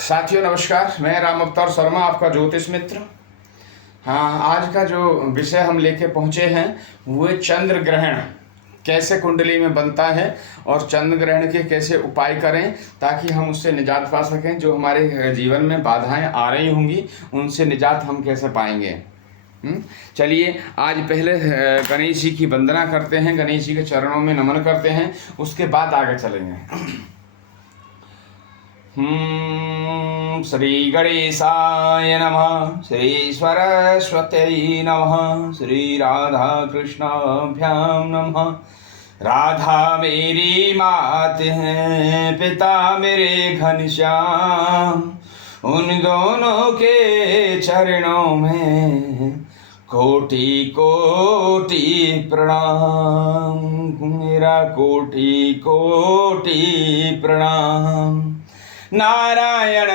साथियों नमस्कार, मैं राम अवतार शर्मा आपका ज्योतिष मित्र। हाँ, आज का जो विषय हम लेके पहुँचे हैं वो चंद्र ग्रहण कैसे कुंडली में बनता है और चंद्र ग्रहण के कैसे उपाय करें ताकि हम उससे निजात पा सकें। जो हमारे जीवन में बाधाएं आ रही होंगी उनसे निजात हम कैसे पाएंगे। चलिए आज पहले गणेश जी की वंदना करते हैं, गणेश जी के चरणों में नमन करते हैं, उसके बाद आगे चलेंगे। श्री गणेशाय नमः, श्री सरस्वत्यै नमः, श्री राधा कृष्णाभ्यां नमः। राधा मेरी मात है, पिता मेरे घनश्याम, उन दोनों के चरणों में कोटि कोटि प्रणाम, मेरा कोटि कोटि प्रणाम। नारायण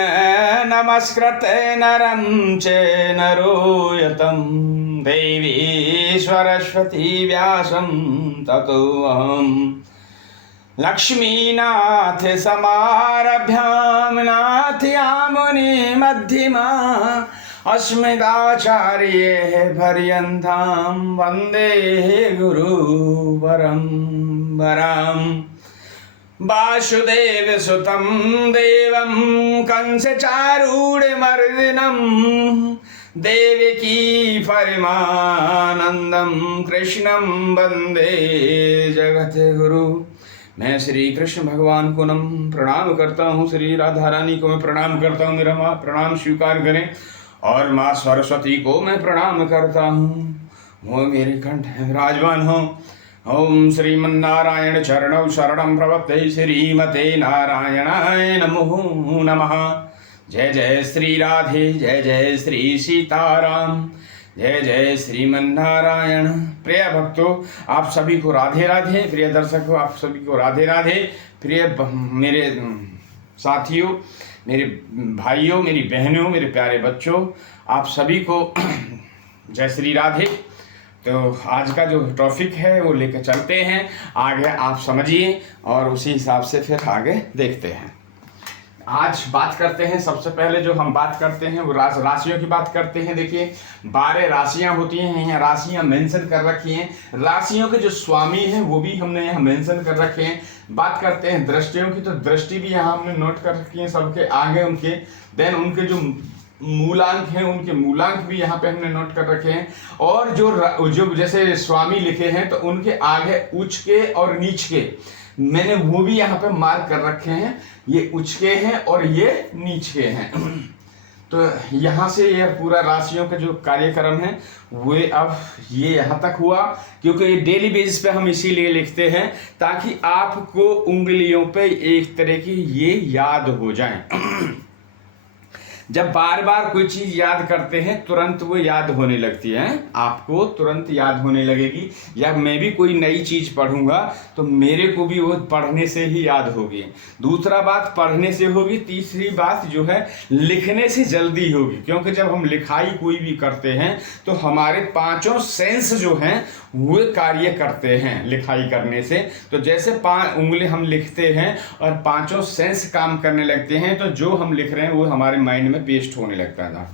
नमस्कृत नरं चैव नरोत्तमं, देवी सरस्वती व्यासं ततो अहम्। लक्ष्मीनाथ समारभ्यां नाथयामुनि मध्यमा, अस्मदाचार्य पर्यन्तां वन्दे गुरुपरम्पराम्। वासुदेव सुतं देवं कंसचारूढमर्दिनं, देवकी परमानंदं कृष्णं वंदे जगद्गुरु। मैं श्री कृष्ण भगवान को नम प्रणाम करता हूँ, श्री राधा रानी को मैं प्रणाम करता हूँ, मेरा माँ प्रणाम स्वीकार करें, और माँ सरस्वती को मैं प्रणाम करता हूँ, वो मेरे कंठ विराजमान हो। ओम श्रीमन्नारायण चरणौ शरणं प्रपद्ये, श्रीमते नारायणाय नमो नमः। जय जय श्री राधे, जय जय श्री सीताराम, जय जय श्रीमन्नारायण। प्रिय भक्तों, आप सभी को राधे राधे। प्रिय दर्शकों, आप सभी को राधे राधे। प्रिय मेरे साथियों, मेरे भाइयों, मेरी बहनों, मेरे प्यारे बच्चों, आप सभी को जय श्री राधे। तो आज का जो टॉपिक है वो लेकर चलते हैं आगे, आप समझिए और उसी हिसाब से फिर आगे देखते हैं। आज बात करते हैं, सबसे पहले जो हम बात करते हैं वो राशियों की बात करते हैं। देखिए 12 राशियां होती हैं, यहाँ राशियां मेंशन कर रखी हैं। राशियों के जो स्वामी हैं वो भी हमने यहाँ मेंशन कर रखे हैं। बात करते हैं दृष्टियों की, तो दृष्टि भी यहाँ हमने नोट कर रखी है सबके आगे उनके। देन उनके जो मूलांक हैं उनके मूलांक भी यहाँ पे हमने नोट कर रखे हैं। और जो जैसे स्वामी लिखे हैं तो उनके आगे उच्च के और नीच के मैंने वो भी यहाँ पे मार्क कर रखे हैं। ये उच्च के हैं और ये नीच के हैं। तो यहाँ से यह पूरा राशियों का जो कार्यक्रम है वो अब ये यहाँ तक हुआ, क्योंकि ये डेली बेसिस पे हम इसीलिए लिखते हैं ताकि आपको उंगलियों पे एक तरह की ये याद हो जाए। जब बार बार कोई चीज याद करते हैं तुरंत वो याद होने लगती है, आपको तुरंत याद होने लगेगी। या मैं भी कोई नई चीज पढ़ूंगा तो मेरे को भी वो पढ़ने से ही याद होगी। दूसरा बात पढ़ने से होगी, तीसरी बात जो है लिखने से जल्दी होगी, क्योंकि जब हम लिखाई कोई भी करते हैं तो हमारे पांचों सेंस जो हैं वो कार्य करते हैं लिखाई करने से। तो जैसे 5 उंगली हम लिखते हैं और पांचों सेंस काम करने लगते हैं, तो जो हम लिख रहे हैं वो हमारे माइंड में पेस्ट होने लगता है।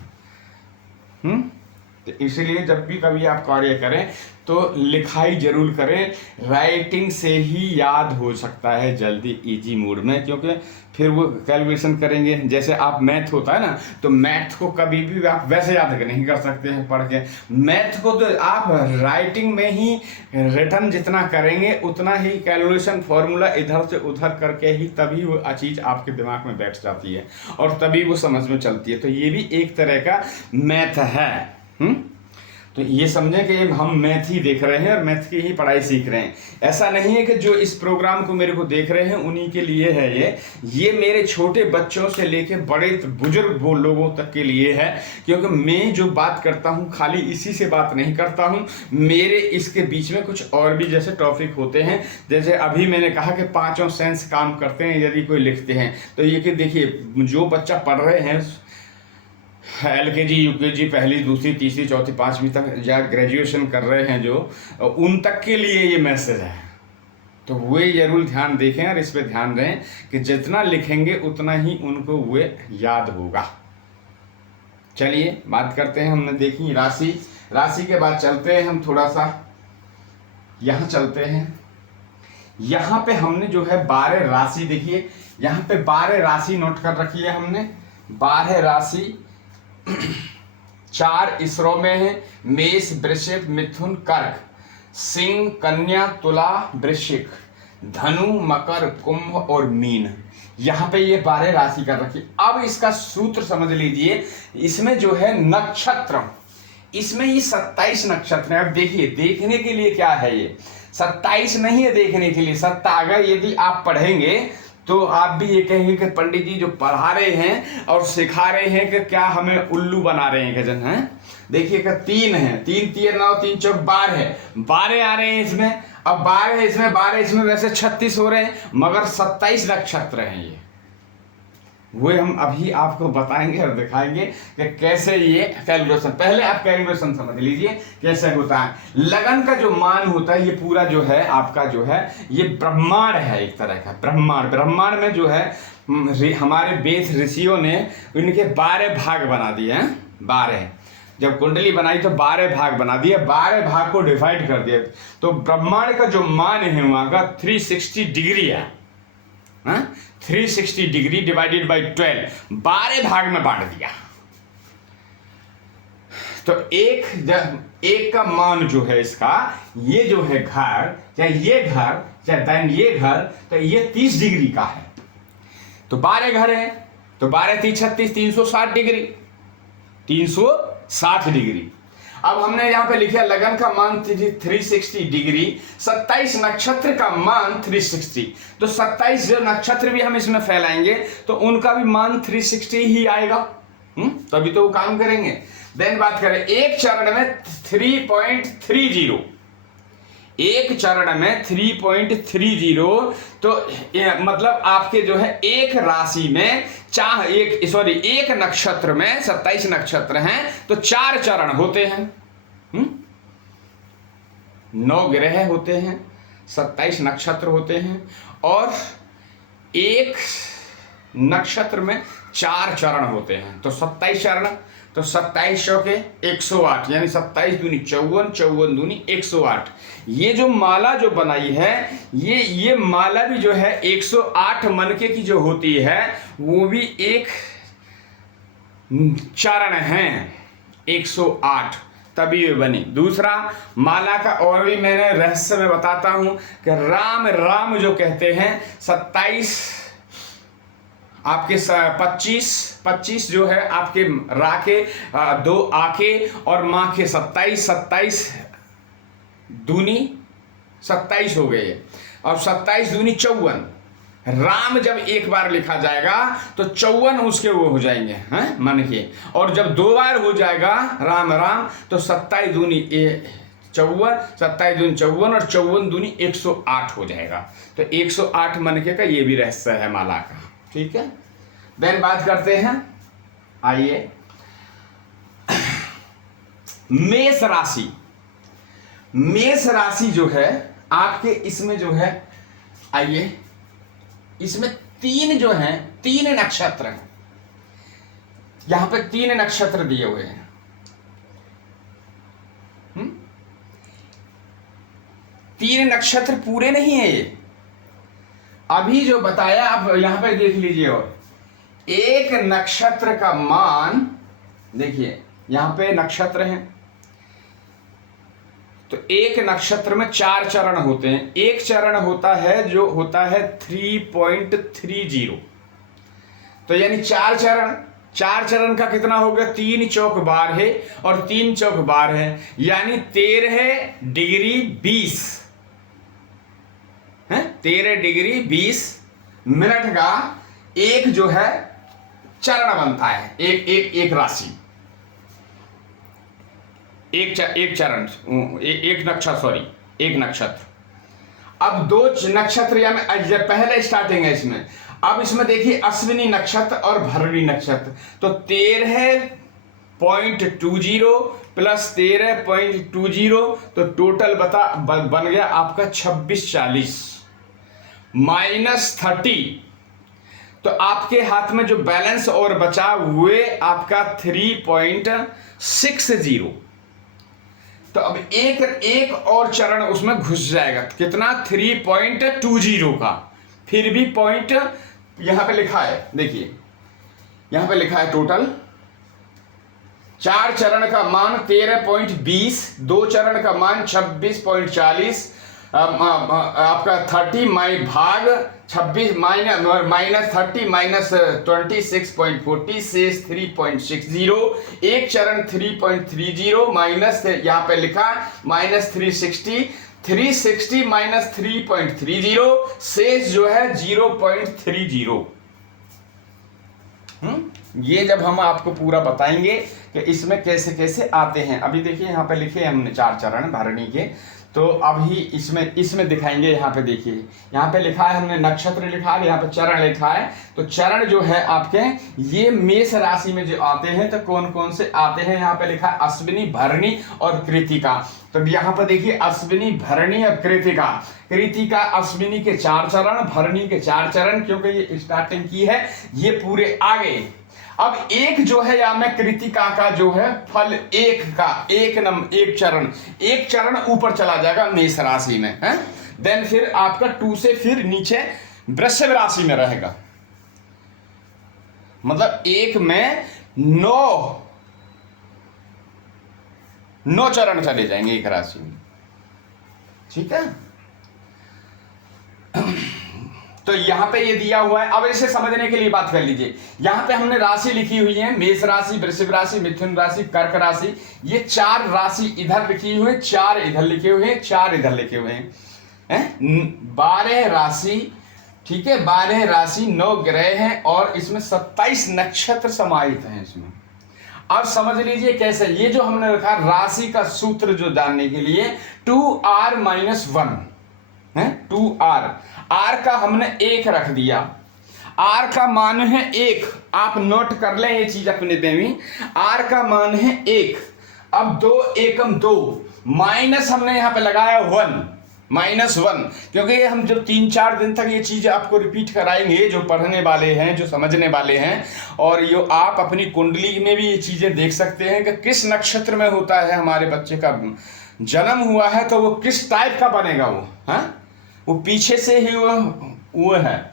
तो इसलिए जब भी कभी आप कार्य करें तो लिखाई जरूर करें। राइटिंग से ही याद हो सकता है जल्दी, इजी मोड में, क्योंकि फिर वो कैलकुलेशन करेंगे। जैसे आप मैथ होता है ना, तो मैथ को कभी भी आप वैसे याद नहीं कर सकते हैं पढ़ के। मैथ को तो आप राइटिंग में ही रिटर्न जितना करेंगे उतना ही कैलकुलेशन फॉर्मूला इधर से उधर करके ही तभी वो चीज़ आपके दिमाग में बैठ जाती है और तभी वो समझ में चलती है। तो ये भी एक तरह का मैथ है। तो ये समझें कि हम मैथ ही देख रहे हैं और मैथ की ही पढ़ाई सीख रहे हैं। ऐसा नहीं है कि जो इस प्रोग्राम को मेरे को देख रहे हैं उन्हीं के लिए है ये मेरे छोटे बच्चों से लेके बड़े बुजुर्ग लोगों तक के लिए है, क्योंकि मैं जो बात करता हूँ खाली इसी से बात नहीं करता हूँ। मेरे इसके बीच में कुछ और भी जैसे टॉपिक होते हैं। जैसे अभी मैंने कहा कि पांचों सेंस काम करते हैं यदि कोई लिखते हैं, तो ये कि देखिए जो बच्चा पढ़ रहे हैं LKG UKG पहली दूसरी तीसरी चौथी पांचवी तक या ग्रेजुएशन कर रहे हैं जो, उन तक के लिए ये मैसेज है। तो वे जरूर ध्यान देखें और इस पे ध्यान दें कि जितना लिखेंगे उतना ही उनको वे याद होगा। चलिए बात करते हैं, हमने देखी राशि, राशि के बाद चलते हैं हम थोड़ा सा यहाँ चलते हैं। यहाँ पे हमने जो है 12 राशि, देखिए यहाँ पे 12 राशि नोट कर रखी है हमने। 12 राशि 4 इसरो में है, मेष वृषभ मिथुन कर्क सिंह कन्या तुला वृश्चिक धनु मकर कुंभ और मीन। यहाँ पे ये 12 राशि कर रखी। अब इसका सूत्र समझ लीजिए, इसमें जो है नक्षत्र, इसमें ये 27 नक्षत्र है। अब देखिए देखने के लिए क्या है, ये 27 नहीं है देखने के लिए, 7 अगर यदि आप पढ़ेंगे तो आप भी ये कहेंगे कि पंडित जी जो पढ़ा रहे हैं और सिखा रहे हैं कि क्या हमें उल्लू बना रहे हैं गजन है। देखिए कि 3 है, 3 3 9 3 4 12 है, 12 आ रहे हैं इसमें। अब 12 इसमें 12 इसमें, वैसे 36 हो रहे हैं, मगर 27 नक्षत्र हैं ये। वो हम अभी आपको बताएंगे और दिखाएंगे कि कैसे ये कैलकुलेशन, पहले आप कैलकुलेशन समझ लीजिए कैसे होता है। लगन का जो मान होता है, ये पूरा जो है आपका जो है ये ब्रह्मांड है, एक तरह का ब्रह्मांड। ब्रह्मांड में जो है हमारे वेद ऋषियों ने इनके 12 भाग बना दिए हैं। 12 जब कुंडली बनाई तो 12 भाग बना दिए, 12 भाग को डिवाइड कर दिए। तो ब्रह्मांड का जो मान है वहां का 360 डिग्री है। 360 डिग्री डिवाइडेड बाई 12, 12 भाग में बांट दिया। तो एक का मान जो है इसका, ये जो है घर, चाहे ये घर चाहे देन ये घर, तो ये 30 डिग्री का है। तो 12 घर है, तो 12 3 36 360 डिग्री, 360 डिग्री। अब हमने यहां पे लिखा लगन का मान 360 डिग्री, 27 नक्षत्र का मान 360। तो 27 जो नक्षत्र भी हम इसमें फैलाएंगे तो उनका भी मान 360 ही आएगा। तभी तो वो काम करेंगे। देन बात करें एक चरण में 3.30, एक चरण में 3.30, तो मतलब आपके जो है एक राशि में एक नक्षत्र में 27 नक्षत्र हैं तो 4 चरण होते हैं। 9 ग्रह होते हैं, 27 नक्षत्र होते हैं, और एक नक्षत्र में 4 चरण होते हैं। तो 27 चरण, तो 27 चौके 108, यानी 27 दूनी 54, 54 दूनी 108। ये जो माला जो बनाई है, ये माला भी जो है 108 मनके की जो होती है, वो भी एक चरण है 108, तभी ये बनी। दूसरा माला का और भी मैंने रहस्य में बताता हूं कि राम जो कहते हैं 27 आपके 25 जो है आपके रा के 2 आके और माँ के 27 दूनी 27 हो गए, और 27 दूनी 54। राम जब एक बार लिखा जाएगा तो 54 उसके वो हो जाएंगे हैं मन के, और जब 2 बार हो जाएगा राम तो 27 दूनी 54, 27 दूनी 54 और 54 दूनी 108 हो जाएगा। तो 108 मनके का ये भी रहस्य है माला का। ठीक है, देन बात करते हैं, आइए मेष राशि। मेष राशि जो है आपके इसमें जो है, आइए इसमें 3 जो हैं 3 नक्षत्र हैं। यहां पे 3 नक्षत्र दिए हुए हैं। 3 नक्षत्र पूरे नहीं है ये, अभी जो बताया आप यहां पे देख लीजिए। और एक नक्षत्र का मान देखिए, यहां पे नक्षत्र हैं, तो एक नक्षत्र में 4 चरण होते हैं। एक चरण होता है जो होता है 3.30, तो यानी 4 चरण का कितना हो गया, 3 चौक 12 और 3 चौक 12, यानी 13 डिग्री 20 है, 13 डिग्री 20 मिनट का एक जो है चरण बनता है, एक राशि, एक चरण, एक नक्षत्र। अब 2 नक्षत्र या पहले स्टार्टिंग है इसमें। अब इसमें देखिए अश्विनी नक्षत्र और भरणी नक्षत्र, तो 13.20 प्लस 13.20, तो टोटल बन गया आपका 2640। -30, तो आपके हाथ में जो बैलेंस और बचा हुए आपका 3.60। तो अब एक और चरण उसमें घुस जाएगा, कितना 3.20 का। फिर भी पॉइंट यहां पे लिखा है, देखिए यहां पे लिखा है टोटल 4 चरण का मान 13.20, 2 चरण का मान 26.40, आपका 30 भाग 26 -30 -26.40 से 3.60, एक चरण 3.30 माइनस यहाँ पे लिखा -360 -3.30 शेष जो है 0.30। ये जब हम आपको पूरा बताएंगे कि इसमें कैसे कैसे आते हैं। अभी देखिए यहाँ पे लिखे हमने 4 चरण भरणी के, तो अभी इसमें दिखाएंगे। यहाँ पे देखिए, यहाँ पे लिखा है हमने नक्षत्र लिखा है, यहाँ पे चरण लिखा है। तो चरण जो है आपके ये मेष राशि में जो आते हैं, तो कौन कौन से आते हैं यहाँ पे लिखा है अश्विनी, भरणी और कृतिका। तो यहाँ पर देखिए अश्विनी, भरणी और कृतिका। कृतिका अश्विनी के 4 चरण, भरणी के 4 चरण, क्योंकि ये स्टार्टिंग की है, ये पूरे आगे। अब एक जो है या में कृतिका का जो है फल एक चरण ऊपर चला जाएगा मेष राशि में है। देन फिर आपका 2 से फिर नीचे वृषभ राशि में रहेगा, मतलब एक में 9 चरण चले जाएंगे एक राशि में, ठीक है। तो यहां पे ये दिया हुआ है। अब इसे समझने के लिए बात कर लीजिए, यहां पे हमने राशि लिखी हुई है, मेष राशि, वृषभ राशि, मिथुन राशि, कर्क राशि। ये 4 राशि इधर लिखी हुई है, 4 इधर लिखे हुए हैं, 4 इधर लिखे हुए हैं, 12 राशि, ठीक है। 12 राशि, 9 ग्रह हैं और इसमें 27 नक्षत्र समाहित हैं इसमें। अब समझ लीजिए कैसे, ये जो हमने रखा राशि का सूत्र जो जानने के लिए 2r - 1 है, 2r, r का हमने 1 रख दिया, r का मान है 1। आप नोट कर लें ये चीज अपने में, r का मान है 1। अब 2 एकम 2, माइनस हमने यहां पे लगाया 1, -1, क्योंकि हम जब 3-4 दिन तक ये चीज आपको रिपीट कराएंगे, जो पढ़ने वाले हैं, जो समझने वाले हैं, और ये आप अपनी कुंडली में भी ये चीजें देख सकते हैं कि किस नक्षत्र में होता है हमारे बच्चे का जन्म हुआ है, तो वो किस टाइप का बनेगा वो पीछे से ही वो है।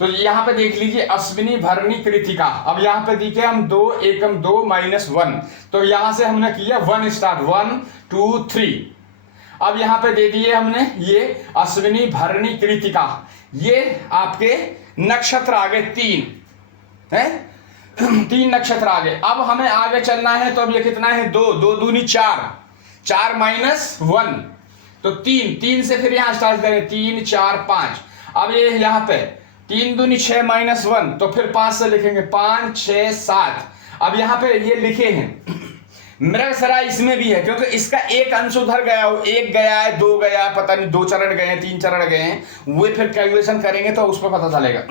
तो यहाँ पे देख लीजिए अश्विनी, भरणी, कृतिका। अब यहाँ पे देखिए हम 2 एकम 2 -1, तो यहाँ से हमने किया 1 स्टार्ट, 1 2 3। अब यहाँ पे दे दिए हमने ये अश्विनी, भरणी, कृतिका, ये आपके नक्षत्र आगे 3 है, 3 नक्षत्र आगे। अब हमें आगे चलना है, तो अब ये कितना है 2 2 दूनी 4, 4 -1 तो 3 से फिर यहां स्टार्ट करें 3 4 5। अब ये यहां पे 3 दूनी 6 -1, तो फिर 5 से लिखेंगे 5 6 7। अब यहां पे ये लिखे हैं मृगसरा, इसमें भी है, क्योंकि इसका एक अंश उधर गया हो, 1 गया है, 2 गया है, पता नहीं 2 चरण गए हैं, 3 चरण गए हैं, वो फिर कैलकुलेशन करेंगे तो उस पर पता चलेगा।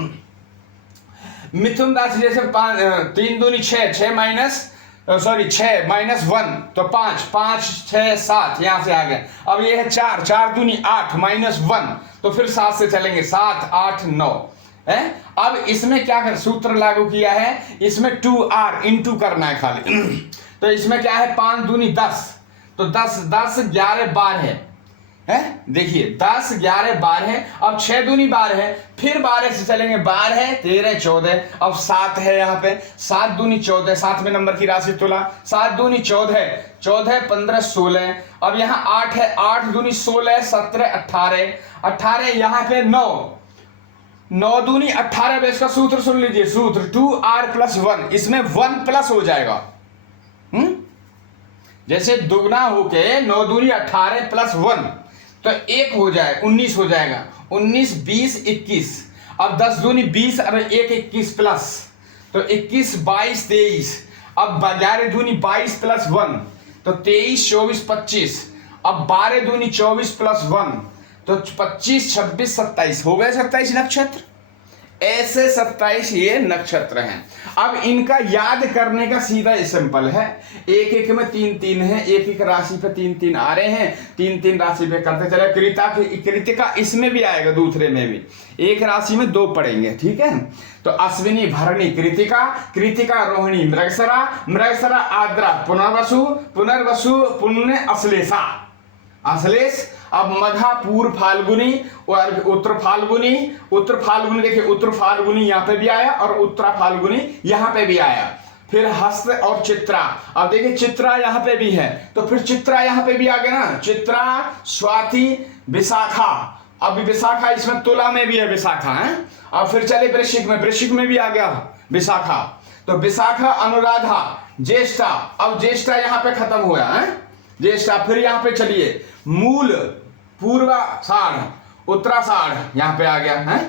मिथुन राशि जैसे 3 दूनी 6 6 -1 तो 5 5 6 7 यहां से आ गए। अब ये है 4 4 दूनी 8 -1, तो फिर 7 से चलेंगे 7 8 9 है। अब इसमें क्या कर सूत्र लागू किया है, इसमें 2r इंटू करना है खाली। तो इसमें क्या है 5 दूनी 10, तो 10 10 11 12 है, देखिए 10 11 12। अब 6 दूनी 12 है, फिर 12 से चलेंगे 12 13 14। अब 7 है यहाँ पे, 7 दूनी 14, 7वें नंबर की राशि तुला, 7 दूनी 14 14 15 16। अब यहाँ 8 है, 8 दूनी 16 17 18 18। यहाँ पे 9 दूनी 18। बेस का सूत्र सुन लीजिए, सूत्र 2r + 1, इसमें 1 प्लस हो जाएगा। जैसे दुगना होके 9 दूनी 18 + 1 तो 1 हो जाए 19 हो जाएगा, 19 20 21। अब 10 दूनी 20 और 1 21 प्लस, तो 21 22 23। अब 11 दूनी 22 + 1 तो 23 24 25। अब 12 दूनी 24 + 1 तो 25 26 27 हो गए 27 नक्षत्र। ऐसे 27 ये नक्षत्र हैं। अब इनका याद करने का सीधा सिंपल है, एक एक में 3-3 है, एक एक राशि पे 3-3 आ रहे हैं, 3-3 राशि पे करते चले। कृतिका इसमें भी आएगा, दूसरे में भी एक राशि में 2 पड़ेंगे, ठीक है। तो अश्विनी भरणी कृतिका, कृतिका रोहिणी मृगशरा, मृगशरा आद्रा पुनर्वसु, पुनर्वसु पुण्य अश्लेषा, अश्लेष। अब मघा पूर्व फाल्गुनी और उत्तर फाल्गुनी, उत्तर फाल्गुनी देखिए, उत्तर फाल्गुनी यहाँ पे भी आया और उत्तरा फाल्गुनी यहाँ पे भी आया। फिर हस्त और चित्रा, अब देखिए चित्रा यहाँ पे भी है, तो फिर चित्रा यहाँ पे भी आ गया ना, चित्रा स्वाति विशाखा। अभी विशाखा इसमें तुला में भी है विशाखा है। अब फिर चले वृश्चिक में, वृश्चिक में भी आ गया विशाखा, तो विशाखा अनुराधा ज्येष्ठा। अब ज्येष्ठा यहाँ पे खत्म हुआ है ज्येष्ठा। फिर यहाँ पे चलिए मूल पूर्वाषाढ़ उत्तराषाढ़ यहाँ पे आ गया है,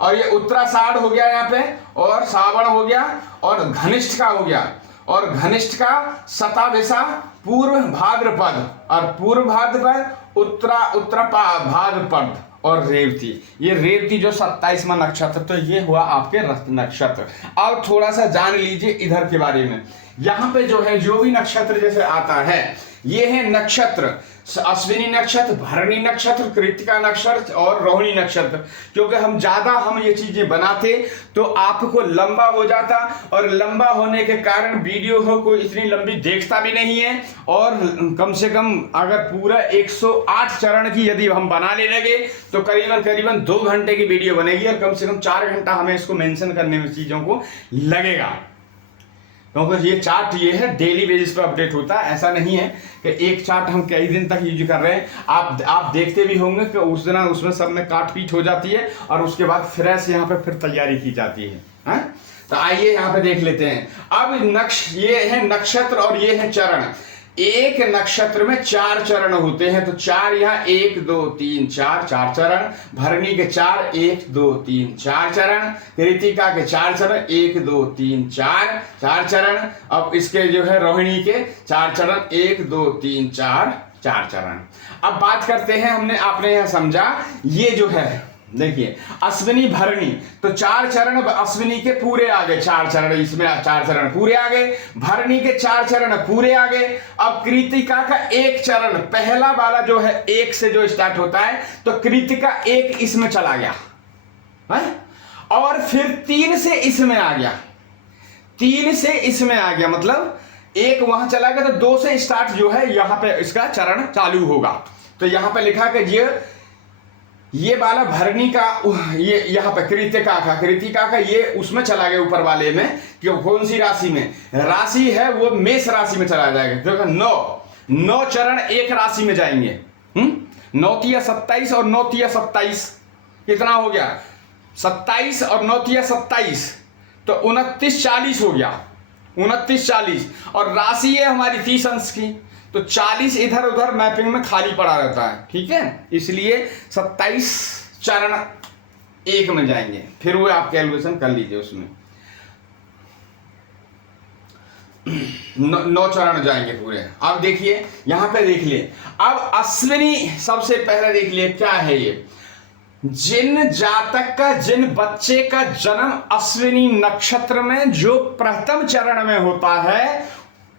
और ये उत्तराषाढ़ हो गया यहाँ पे, और श्रावण हो गया, और घनिष्ठ का हो गया, और घनिष्ठ का शताभिषा पूर्व भाद्रपद, और पूर्व भाद्रपद उत्तरा भाद्रपद, और रेवती। ये रेवती जो 27वां नक्षत्र, तो ये हुआ आपके रक्त नक्षत्र। अब थोड़ा सा जान लीजिए इधर के बारे में। यहाँ पे जो है जो भी नक्षत्र जैसे आता है, ये है नक्षत्र अश्विनी नक्षत्र, भरणी नक्षत्र, कृतिका नक्षत्र और रोहिणी नक्षत्र। क्योंकि हम ये चीजें बनाते तो आपको लंबा हो जाता, और लंबा होने के कारण वीडियो को इतनी लंबी देखता भी नहीं है। और कम से कम अगर पूरा 108 चरण की यदि हम बनाने लगे तो करीबन 2 घंटे की वीडियो बनेगी, और कम से कम 4 घंटा हमें इसको मेंशन करने में चीजों को लगेगा। क्योंकि ये चार्ट ये है डेली बेसिस पे अपडेट होता है, ऐसा नहीं है कि एक चार्ट हम कई दिन तक यूज कर रहे हैं। आप देखते भी होंगे कि उस दिन उसमें सब में काट पीट हो जाती है, और उसके बाद फ्रेश यहाँ पे फिर तैयारी की जाती है। तो आइए यहाँ पे देख लेते हैं। अब ये है नक्षत्र और ये है चरण। एक नक्षत्र में 4 चरण होते हैं, तो 4 यहाँ 1 2 3 4 चरण। भरणी के 4 1 2 3 4 चरण। कृतिका के 4 चरण 1 2 3 4 चरण। अब इसके जो है रोहिणी के 4 चरण 1 2 3 4 चरण। अब बात करते हैं, आपने यहाँ समझा, ये जो है देखिए अश्विनी भरणी, तो 4 चरण अश्विनी के पूरे आ गए, 4 चरण इसमें 4 चरण पूरे आ गए। भरणी के 4 चरण पूरे आ गए। अब कृतिका का 1 चरण, पहला वाला जो है 1 से जो स्टार्ट होता है, तो कृतिका 1 इसमें चला गया है? और फिर 3 से इसमें आ गया, 3 से इसमें आ गया, मतलब 1 वहां चला गया, तो 2 से स्टार्ट जो है यहां पे इसका चरण चालू होगा। तो यहां पे लिखा कि ये वाला भरणी का, ये यहाँ पे कृतिका का ये उसमें चला गया ऊपर वाले में, कि कौन सी राशि में, राशि है वो मेष राशि में चला जाएगा। क्योंकि 9 चरण एक राशि में जाएंगे। 9 तिया 27 और 9 तिया 27 कितना हो गया, 27 और 9 तिया 27, तो 29 40 हो गया, 29 40। और राशि है हमारी 30 अंश की, तो 40 इधर उधर मैपिंग में खाली पड़ा रहता है, ठीक है। इसलिए 27 चरण 1 में जाएंगे, फिर वो आप कैलकुलेशन कर लीजिए उसमें। 9 चरण जाएंगे पूरे। अब देखिए यहां पे देख लिए, अब अश्विनी सबसे पहले देख लिए क्या है ये। जिन जातक का, जिन बच्चे का जन्म अश्विनी नक्षत्र में जो प्रथम चरण में होता है,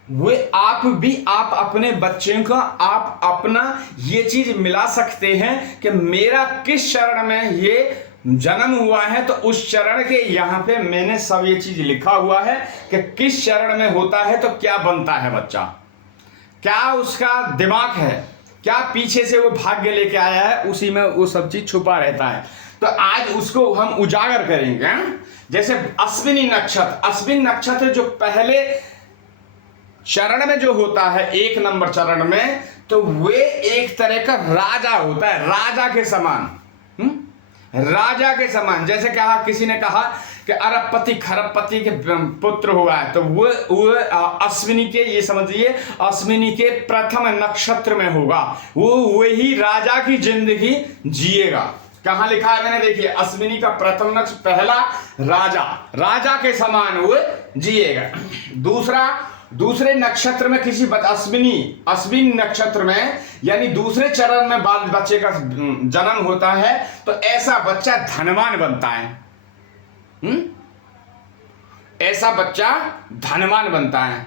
वे आप अपने बच्चे का आप अपना ये चीज मिला सकते हैं कि मेरा किस चरण में ये जन्म हुआ है। तो उस चरण के यहाँ पे मैंने सब ये चीज लिखा हुआ है कि किस चरण में होता है तो क्या बनता है बच्चा, क्या उसका दिमाग है, क्या पीछे से वो भाग्य लेके आया है, उसी में वो सब चीज छुपा रहता है। तो आज उसको हम उजागर करेंगे। जैसे अश्विनी नक्षत्र जो पहले चरण में जो होता है, 1 नंबर चरण में, तो वे एक तरह का राजा होता है, राजा के समान। राजा के समान, जैसे कहा किसी ने कहा कि अरबपति खरबपति के पुत्र हुआ है, तो वो अश्विनी के, ये समझिए अश्विनी के प्रथम नक्षत्र में होगा, वो वही राजा की जिंदगी जिएगा। कहां लिखा है मैंने, देखिए अश्विनी का प्रथम नक्षत्र, पहला राजा के समान वो जिएगा। दूसरे नक्षत्र में किसी अश्विनी नक्षत्र में, यानी दूसरे चरण में बाल बच्चे का जन्म होता है, तो ऐसा बच्चा धनवान बनता है। ऐसा बच्चा धनवान बनता है।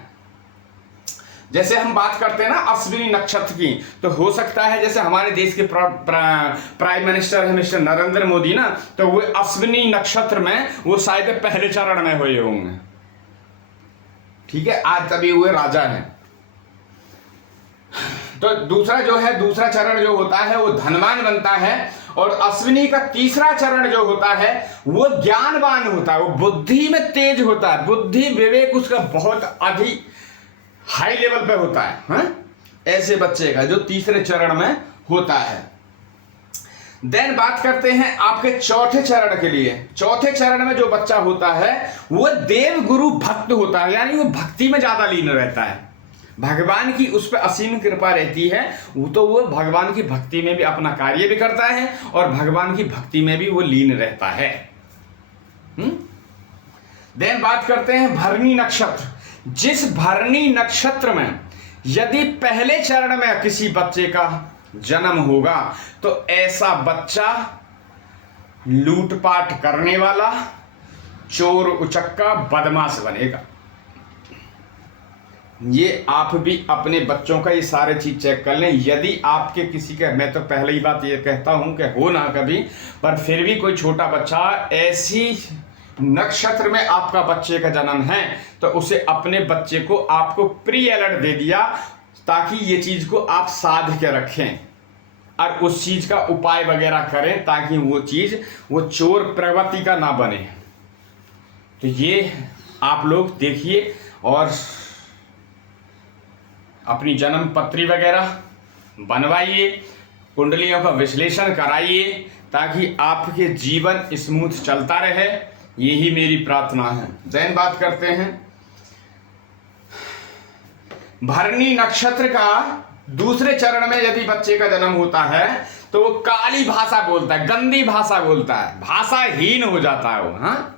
जैसे हम बात करते हैं ना अश्विनी नक्षत्र की, तो हो सकता है जैसे हमारे देश के प्राइम मिनिस्टर है मिस्टर नरेंद्र मोदी ना, तो वो अश्विनी नक्षत्र में वो शायद पहले चरण में हुए होंगे, ठीक है, आज तभी हुए राजा हैं। तो दूसरा जो है, दूसरा चरण जो होता है वो धनवान बनता है, और अश्विनी का तीसरा चरण जो होता है वो ज्ञानवान होता है, वो बुद्धि में तेज होता है, बुद्धि विवेक उसका बहुत अधिक हाई लेवल पे होता है, हाँ? ऐसे बच्चे का जो तीसरे चरण में होता है। देन बात करते हैं आपके चौथे चरण के लिए। चौथे चरण में जो बच्चा होता है वो देव गुरु भक्त होता है, यानी वो भक्ति में ज्यादा लीन रहता है, भगवान की उस पर असीम कृपा रहती है, तो वो भगवान की भक्ति में भी अपना कार्य भी करता है और भगवान की भक्ति में भी वो लीन रहता है। देन बात करते हैं भरणी नक्षत्र। जिस भरणी नक्षत्र में यदि पहले चरण में किसी बच्चे का जन्म होगा तो ऐसा बच्चा लूटपाट करने वाला, चोर उचक्का, बदमाश बनेगा। ये आप भी अपने बच्चों का ये सारे चीज चेक कर लें। यदि आपके किसी का, मैं तो पहले ही बात ये कहता हूं कि हो ना कभी, पर फिर भी कोई छोटा बच्चा ऐसी नक्षत्र में आपका बच्चे का जन्म है तो उसे अपने बच्चे को आपको प्री अलर्ट दे दिया, ताकि ये चीज को आप साध के रखें और उस चीज का उपाय वगैरह करें, ताकि वो चीज वो चोर प्रवृत्ति का ना बने। तो ये आप लोग देखिए और अपनी जन्म पत्री वगैरह बनवाइए, कुंडलियों का विश्लेषण कराइए, ताकि आपके जीवन स्मूथ चलता रहे। यही मेरी प्रार्थना है। देन बात करते हैं भरणी नक्षत्र का दूसरे चरण में यदि बच्चे का जन्म होता है तो वो काली भाषा बोलता है, गंदी भाषा बोलता है, भाषाहीन हो जाता है वो। हाँ,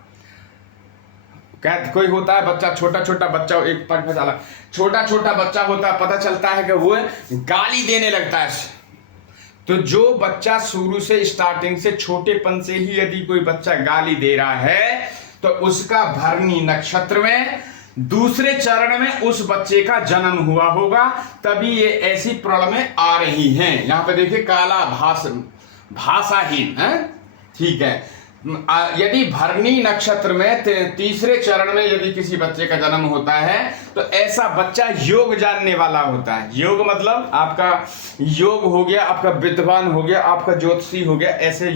कोई होता है बच्चा, छोटा छोटा बच्चा, एक पता छोटा छोटा बच्चा होता है, पता चलता है कि वो गाली देने लगता है। तो जो बच्चा शुरू से स्टार्टिंग से छोटेपन से ही यदि कोई बच्चा गाली दे रहा है तो उसका भरणी नक्षत्र में दूसरे चरण में उस बच्चे का जन्म हुआ होगा, तभी ये ऐसी प्रॉब्लमें आ रही हैं। यहां पे देखिए काला भाषाहीन है, ठीक है। यदि भरणी नक्षत्र में तीसरे चरण में यदि किसी बच्चे का जन्म होता है तो ऐसा बच्चा योग जानने वाला होता है। योग मतलब आपका योग हो गया, आपका विद्वान हो गया, आपका ज्योतिषी हो गया, ऐसे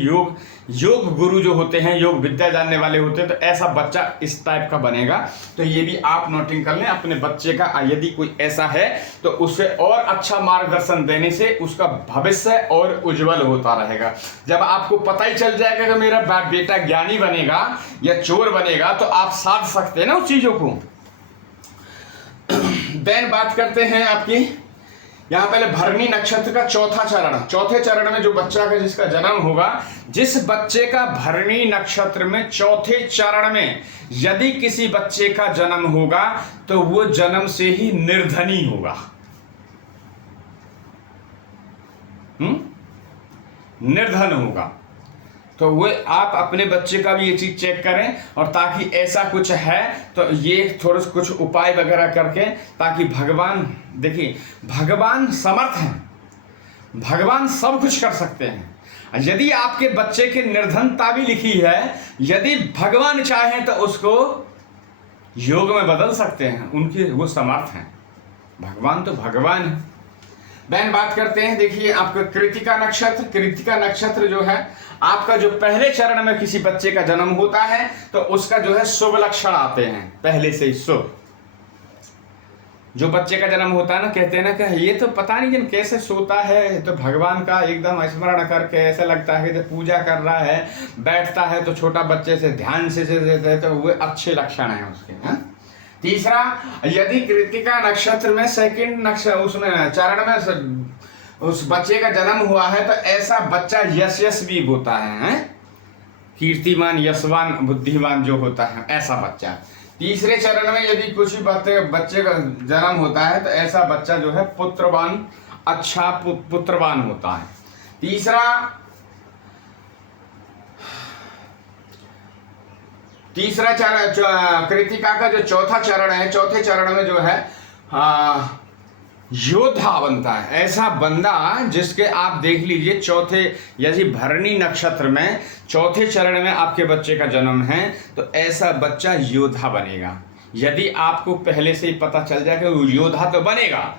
योग गुरु जो होते हैं, योग विद्या जानने वाले होते हैं, तो ऐसा बच्चा इस टाइप का बनेगा। तो ये भी आप नोटिंग कर लें अपने बच्चे का, यदि कोई ऐसा है तो उसे और अच्छा मार्गदर्शन देने से उसका भविष्य और उज्जवल होता रहेगा। जब आपको पता ही चल जाएगा कि मेरा बेटा ज्ञानी बनेगा या चोर बनेगा, तो आप साध सकते हैं ना उस चीजों को। देन बात करते हैं आपकी यहां पहले भरणी नक्षत्र का चौथा चरण। चौथे चरण में जो बच्चा का जिसका जन्म होगा, जिस बच्चे का भरणी नक्षत्र में चौथे चरण में यदि किसी बच्चे का जन्म होगा तो वो जन्म से ही निर्धनी होगा। निर्धन होगा। तो वो आप अपने बच्चे का भी ये चीज चेक करें, और ताकि ऐसा कुछ है तो ये थोड़ा सा कुछ उपाय वगैरह करके, ताकि भगवान, देखिए भगवान समर्थ हैं, भगवान सब कुछ कर सकते हैं। यदि आपके बच्चे की निर्धनता भी लिखी है, यदि भगवान चाहें तो उसको योग में बदल सकते हैं, उनके वो समर्थ हैं। भगवान तो भगवान है। बहन बात करते हैं, देखिए आपका कृतिका नक्षत्र। कृतिका नक्षत्र जो है आपका, जो पहले चरण में किसी बच्चे का जन्म होता है तो उसका जो है शुभ लक्षण आते हैं पहले से ही शुभ। जो बच्चे का जन्म होता है ना, कहते हैं ना कि ये तो पता नहीं जिन कैसे सोता है, तो भगवान का एकदम स्मरण करके ऐसा लगता है कि पूजा कर रहा है, बैठता है तो छोटा बच्चे से ध्यान से तो वो अच्छे लक्षण है उसके। हाँ? तीसरा, यदि कृतिका नक्षत्र में सेकंड नक्षत्र उसमें चरण में उस बच्चे का जन्म हुआ है तो ऐसा बच्चा यशस्वी होता है, कीर्तिमान, यशवान, बुद्धिमान जो होता है, ऐसा बच्चा। तीसरे चरण में यदि कुछ बच्चे का जन्म होता है तो ऐसा बच्चा जो है पुत्रवान, अच्छा पुत्रवान होता है। तीसरा चरण, कृतिका का जो चौथा चरण है, चौथे चरण में जो है योद्धा बनता है। ऐसा बंदा जिसके आप देख लीजिए चौथे यदि भरणी नक्षत्र में चौथे चरण में आपके बच्चे का जन्म है तो ऐसा बच्चा योद्धा बनेगा। यदि आपको पहले से ही पता चल जाए कि वो योद्धा तो बनेगा,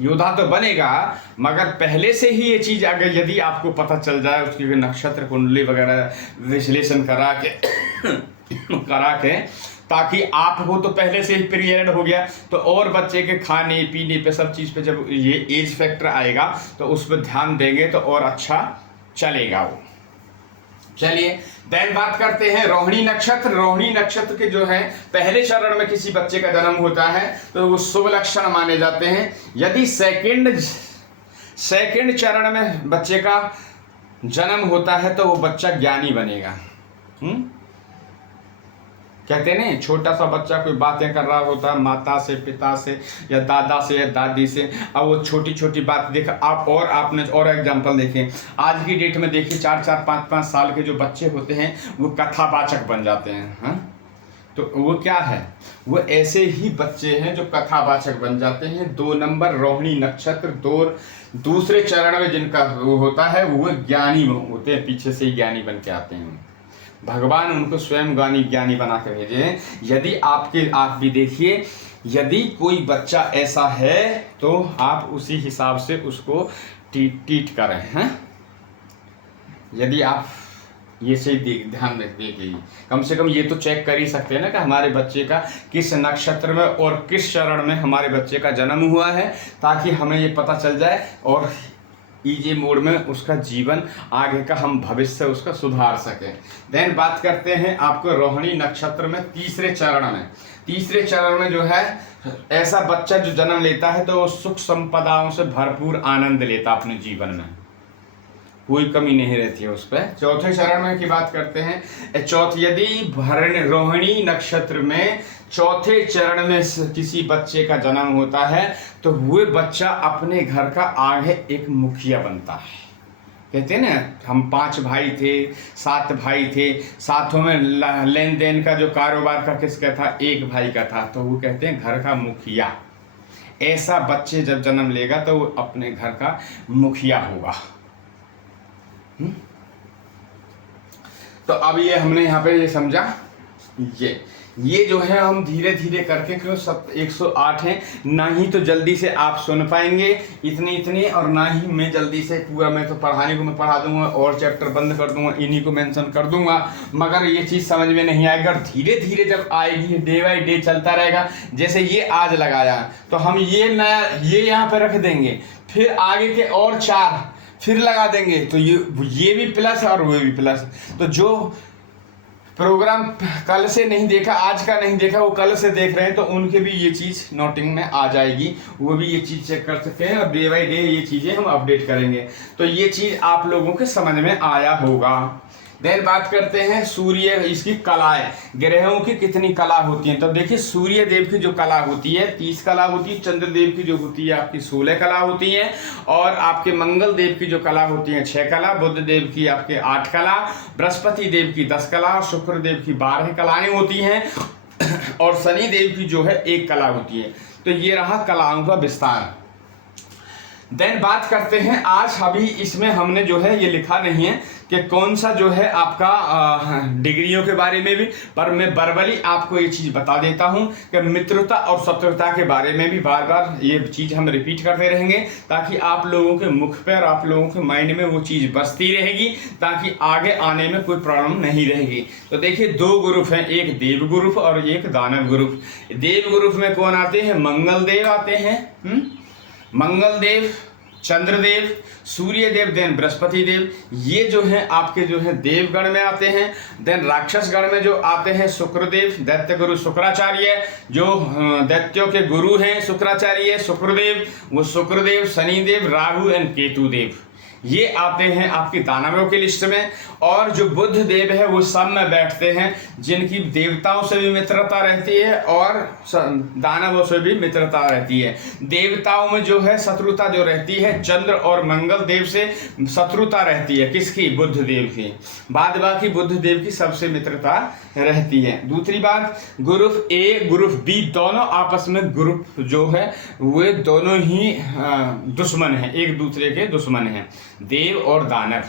योद्धा तो बनेगा, मगर पहले से ही ये चीज अगर यदि आपको पता चल जाए, उसकी नक्षत्र कुंडली वगैरह विश्लेषण करा के ताकि आप हो तो पहले से ही पीरियड हो गया, तो और बच्चे के खाने पीने पे सब चीज़ पे जब ये एज फैक्टर आएगा तो उस पर ध्यान देंगे तो और अच्छा चलेगा वो। चलिए देन बात करते हैं रोहिणी नक्षत्र। रोहिणी नक्षत्र के जो है पहले चरण में किसी बच्चे का जन्म होता है तो वो शुभ लक्षण माने जाते हैं। यदि सेकंड चरण में बच्चे का जन्म होता है तो वो बच्चा ज्ञानी बनेगा। कहते हैं ना, छोटा सा बच्चा कोई बातें कर रहा होता है माता से, पिता से या दादा से या दादी से, अब वो छोटी छोटी बात देख आप, और आपने और एग्जांपल देखें आज की डेट में देखिए 4-4, 5-5 साल के जो बच्चे होते हैं वो कथावाचक बन जाते हैं। हाँ, तो वो क्या है, वो ऐसे ही बच्चे हैं जो कथावाचक बन जाते हैं। 2 नंबर रोहिणी नक्षत्र दूसरे चरण में जिनका वो होता है वो ज्ञानी होते हैं, पीछे से ही ज्ञानी बन के आते हैं। भगवान उनको स्वयं ज्ञानी बना के भेजे हैं। यदि आप भी देखिए, यदि कोई बच्चा ऐसा है तो आप उसी हिसाब से उसको ट्रीट करें। हैं, यदि आप ये से ध्यान रखिए, कम से कम ये तो चेक कर ही सकते हैं ना कि हमारे बच्चे का किस नक्षत्र में और किस चरण में हमारे बच्चे का जन्म हुआ है, ताकि हमें ये पता चल जाए और ईजी मोड में उसका जीवन आगे का हम भविष्य उसका सुधार सकें। देन बात करते हैं आपको रोहिणी नक्षत्र में तीसरे चरण में जो है ऐसा बच्चा जो जन्म लेता है तो वो सुख संपदाओं से भरपूर आनंद लेता अपने जीवन में, कोई कमी नहीं रहती है उस पर। चौथे चरण में की बात करते हैं, यदि रोहिणी नक्षत्र में चौथे चरण में किसी बच्चे का जन्म होता है तो वह बच्चा अपने घर का आगे एक मुखिया बनता है। कहते हैं ना, हम 5 भाई थे, 7 भाई थे, साथों में लेन देन का जो कारोबार का किसका था, एक भाई का था, तो वो कहते हैं घर का मुखिया। ऐसा बच्चे जब जन्म लेगा तो वो अपने घर का मुखिया होगा। तो अब ये हमने यहाँ पे ये समझा, ये जो है हम धीरे धीरे करके, क्यों 108 है, ना ही तो जल्दी से आप सुन पाएंगे इतने और ना ही मैं जल्दी से पूरा, मैं तो पढ़ाने को मैं पढ़ा दूंगा और चैप्टर बंद कर दूंगा, इन्हीं को मेंशन कर दूंगा, मगर ये चीज़ समझ में नहीं आएगा। और धीरे धीरे जब आएगी, डे बाई डे चलता रहेगा। जैसे ये आज लगाया तो हम ये नया ये यहाँ पे रख देंगे, फिर आगे के और 4 फिर लगा देंगे, तो ये भी प्लस और वो भी प्लस। तो जो प्रोग्राम कल से नहीं देखा, आज का नहीं देखा, वो कल से देख रहे हैं तो उनके भी ये चीज़ नोटिंग में आ जाएगी, वो भी ये चीज़ चेक कर सकते हैं और डे बाई डे ये चीज़ें हम अपडेट करेंगे। तो ये चीज़ आप लोगों के समझ में आया होगा। देन बात करते हैं सूर्य, इसकी कलाएं, ग्रहों की कितनी कला होती हैं। तो देखिए सूर्य देव की जो कला होती है 30 कला होती है, चंद्र देव की जो होती है आपकी 16 कला होती है, और आपके मंगल देव की जो कला होती है 6 कला, बुध देव की आपके 8 कला, बृहस्पति देव की 10 कला, शुक्र देव की 12 कलाएं होती हैं, और शनि देव की जो है 1 कला होती है। तो ये रहा कलाओं का विस्तार। देन बात करते हैं, आज अभी इसमें हमने जो है ये लिखा नहीं है कि कौन सा जो है आपका डिग्रियों के बारे में भी, पर मैं वर्बली आपको ये चीज़ बता देता हूँ कि मित्रता और शत्रुता के बारे में भी बार बार ये चीज़ हम रिपीट करते रहेंगे, ताकि आप लोगों के मुख पर, आप लोगों के माइंड में वो चीज़ बसती रहेगी, ताकि आगे आने में कोई प्रॉब्लम नहीं रहेगी। तो देखिए 2 ग्रुप हैं, एक देव ग्रुप और एक दानव ग्रुप। देव ग्रुप में कौन आते हैं, मंगल देव आते हैं, मंगल देव, चंद्रदेव, सूर्य देव, देन बृहस्पति देव, ये जो है आपके जो है देवगण में आते हैं। देन राक्षस गण में जो आते हैं शुक्रदेव, दैत्य गुरु शुक्राचार्य, जो दैत्यों के गुरु हैं शुक्राचार्य शुक्रदेव, वो शुक्रदेव, शनिदेव, राहु एंड केतु देव, ये आते हैं आपकी दानवों की लिस्ट में। और जो बुध देव है वो सब में बैठते हैं, जिनकी देवताओं से भी मित्रता रहती है और दानवों से भी मित्रता रहती है। देवताओं में जो है शत्रुता जो रहती है, चंद्र और मंगल देव से शत्रुता रहती है, किसकी? बुध देव की। बाद बाकी बुध देव की सबसे मित्रता रहती है। दूसरी बात, ग्रुप ए ग्रुप बी दोनों आपस में ग्रुप जो है वे दोनों ही दुश्मन हैं, एक दूसरे के दुश्मन हैं। देव और दानव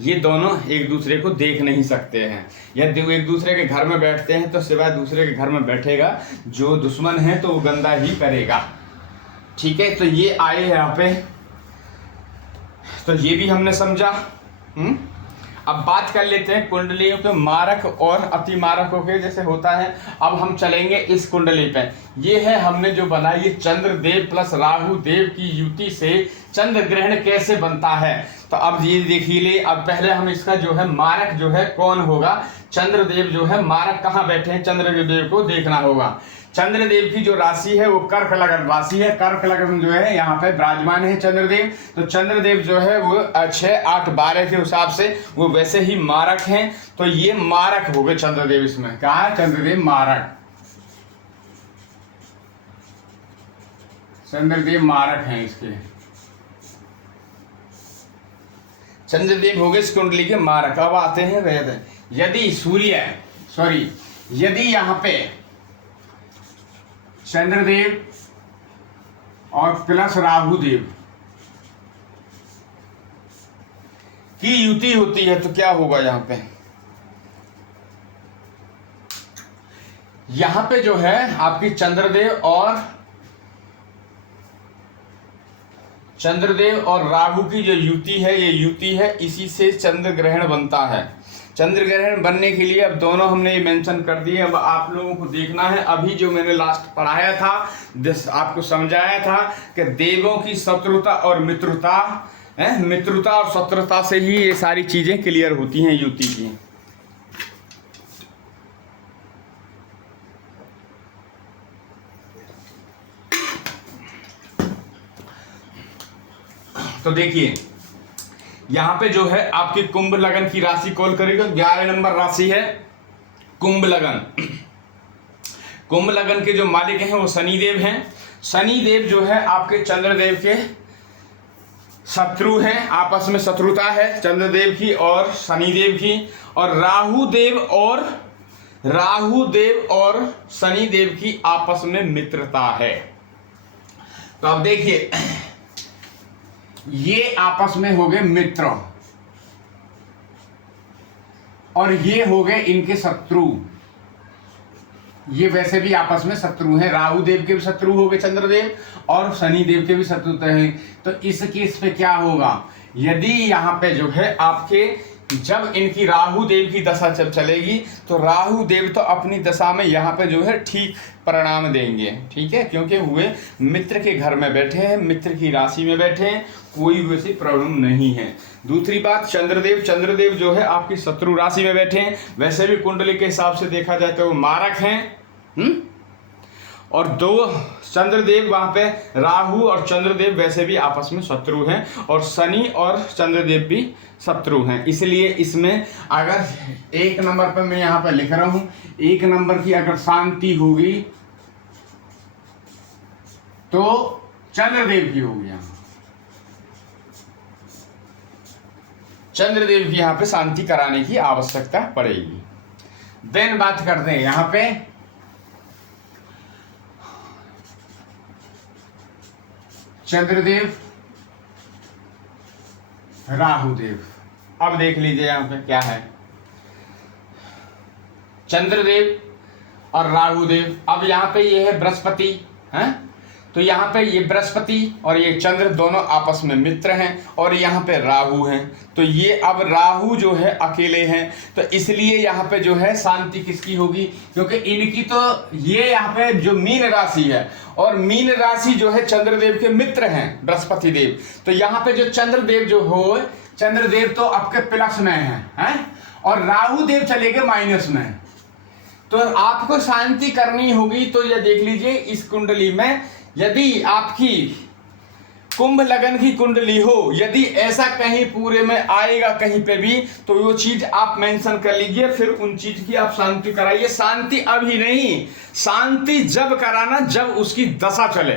ये दोनों एक दूसरे को देख नहीं सकते हैं। यदि वो एक दूसरे के घर में बैठते हैं तो सिवाय दूसरे के घर में बैठेगा जो दुश्मन है तो वो गंदा ही करेगा। ठीक है, तो ये आए यहाँ पे, तो ये भी हमने समझा। अब बात कर लेते हैं कुंडलियों के मारक और अति मारकों के, जैसे होता है। अब हम चलेंगे इस कुंडली पे। ये है हमने जो बनाई, ये चंद्र देव प्लस राहु देव की युति से चंद्र ग्रहण कैसे बनता है। तो अब ये देखिए ले, अब पहले हम इसका जो है मारक जो है कौन होगा, चंद्रदेव जो है मारक कहाँ बैठे हैं, चंद्रदेव को देखना होगा। चंद्रदेव की जो राशि है वो कर्क लगन राशि है। कर्क लगन जो है यहाँ पे विराजमान है चंद्रदेव। तो चंद्रदेव जो है वो 6, 8, 12 के हिसाब से वो वैसे ही मारक हैं। तो ये मारक हो गए चंद्रदेव। इसमें कहा है चंद्रदेव मारक, चंद्रदेव मारक हैं इसके, चंद्रदेव हो गए इस कुंडली के मारक। अब आते हैं वेद। यदि यदि यहाँ पे चंद्रदेव और प्लस राहुदेव की युति होती है तो क्या होगा यहाँ पे, यहाँ पे जो है आपकी चंद्रदेव और राहु की जो युति है, ये युति है, इसी से चंद्र ग्रहण बनता है। चंद्र ग्रहण बनने के लिए अब दोनों हमने ये मेंशन कर दिए। अब आप लोगों को देखना है, अभी जो मैंने लास्ट पढ़ाया था, आपको समझाया था कि देवों की शत्रुता और मित्रता और शत्रुता से ही ये सारी चीजें क्लियर होती हैं युति की। तो देखिए यहाँ पे जो है आपकी कुंभ लगन की राशि कॉल करेगा, 11 नंबर राशि है कुंभ लगन। कुंभ लगन के जो मालिक हैं वो शनिदेव हैं। शनिदेव जो है आपके चंद्रदेव के शत्रु हैं, आपस में शत्रुता है चंद्रदेव की और शनिदेव की। और राहुदेव और शनिदेव की आपस में मित्रता है। तो अब देखिए ये आपस में हो गए मित्र और ये हो गए इनके शत्रु। ये वैसे भी आपस में शत्रु हैं, राहु देव के भी शत्रु हो गए चंद्रदेव और शनि देव के भी शत्रु हैं। तो इस केस पे क्या होगा, यदि यहाँ पे जो है आपके जब इनकी राहु देव की दशा जब चलेगी तो राहु देव तो अपनी दशा में यहाँ पे जो है ठीक परिणाम देंगे। ठीक है, क्योंकि वे मित्र के घर में बैठे हैं, मित्र की राशि में बैठे हैं, कोई वैसी प्रॉब्लम नहीं है। दूसरी बात, चंद्रदेव जो है आपकी शत्रु राशि में बैठे हैं। वैसे भी कुंडली के हिसाब से देखा जाए तो वो मारक हैं। और दो चंद्रदेव वहां पे राहु और चंद्रदेव वैसे भी आपस में शत्रु हैं और शनि और चंद्रदेव भी शत्रु हैं। इसलिए इसमें अगर 1 नंबर पर मैं यहाँ पर लिख रहा हूं, 1 नंबर की अगर शांति होगी तो चंद्रदेव की होगी। यहाँ चंद्रदेव की यहाँ पे शांति कराने की आवश्यकता पड़ेगी। देन बात करते हैं यहाँ पे चंद्रदेव राहुदेव। अब देख लीजिए यहाँ पे क्या है, चंद्रदेव और राहुदेव। अब यहाँ पे ये है बृहस्पति है, तो यहाँ पे ये बृहस्पति और ये चंद्र दोनों आपस में मित्र हैं और यहाँ पे राहु हैं। तो ये अब राहु जो है अकेले हैं, तो इसलिए यहाँ पे जो है शांति किसकी होगी, क्योंकि इनकी तो ये यहाँ पे जो मीन राशि है और मीन राशि जो है चंद्रदेव के मित्र हैं बृहस्पति देव। तो यहाँ पे जो चंद्रदेव जो हो, चंद्रदेव तो आपके प्लस में है और राहु देव चले गए माइनस में। तो आपको शांति करनी होगी। तो ये देख लीजिए इस कुंडली में यदि आपकी कुंभ लगन की कुंडली हो, यदि ऐसा कहीं पूरे में आएगा कहीं पे भी, तो वो चीज आप मेंशन कर लीजिए, फिर उन चीज की आप शांति कराइए। शांति अभी नहीं, शांति जब कराना जब उसकी दशा चले।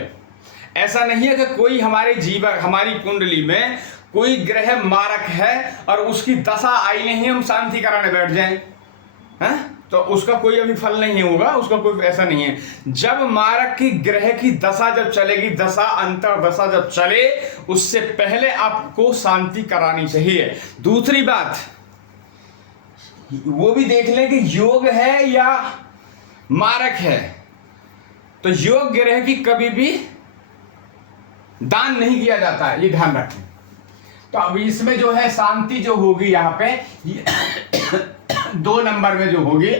ऐसा नहीं है कि कोई हमारे जीवन हमारी कुंडली में कोई ग्रह मारक है और उसकी दशा आई नहीं है, हम शांति कराने बैठ जाएं, हैं? तो उसका कोई अभी फल नहीं होगा, उसका कोई ऐसा नहीं है। जब मारक की ग्रह की दशा जब चलेगी, दशा अंतर दशा जब चले, उससे पहले आपको शांति करानी चाहिए। दूसरी बात वो भी देख लें कि योग है या मारक है। तो योग ग्रह की कभी भी दान नहीं किया जाता है, ये ध्यान रखें। तो अब इसमें जो है शांति जो होगी यहां पे 2 नंबर में जो होगी,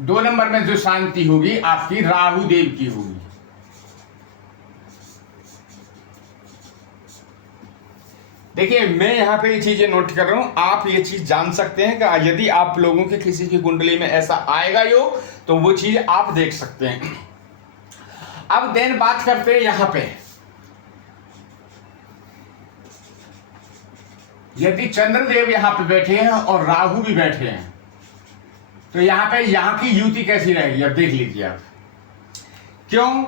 दो नंबर में जो शांति होगी आपकी राहु देव की होगी। देखिए मैं यहां पे ये चीजें नोट कर रहा हूं, आप ये चीज जान सकते हैं कि यदि आप लोगों के किसी की कुंडली में ऐसा आएगा योग, तो वो चीज आप देख सकते हैं। अब देन बात करते हैं यहां पे, यदि चंद्रदेव यहां पे बैठे हैं और राहु भी बैठे हैं, तो यहां पे यहां की युति कैसी रहेगी अब देख लीजिए आप। क्यों?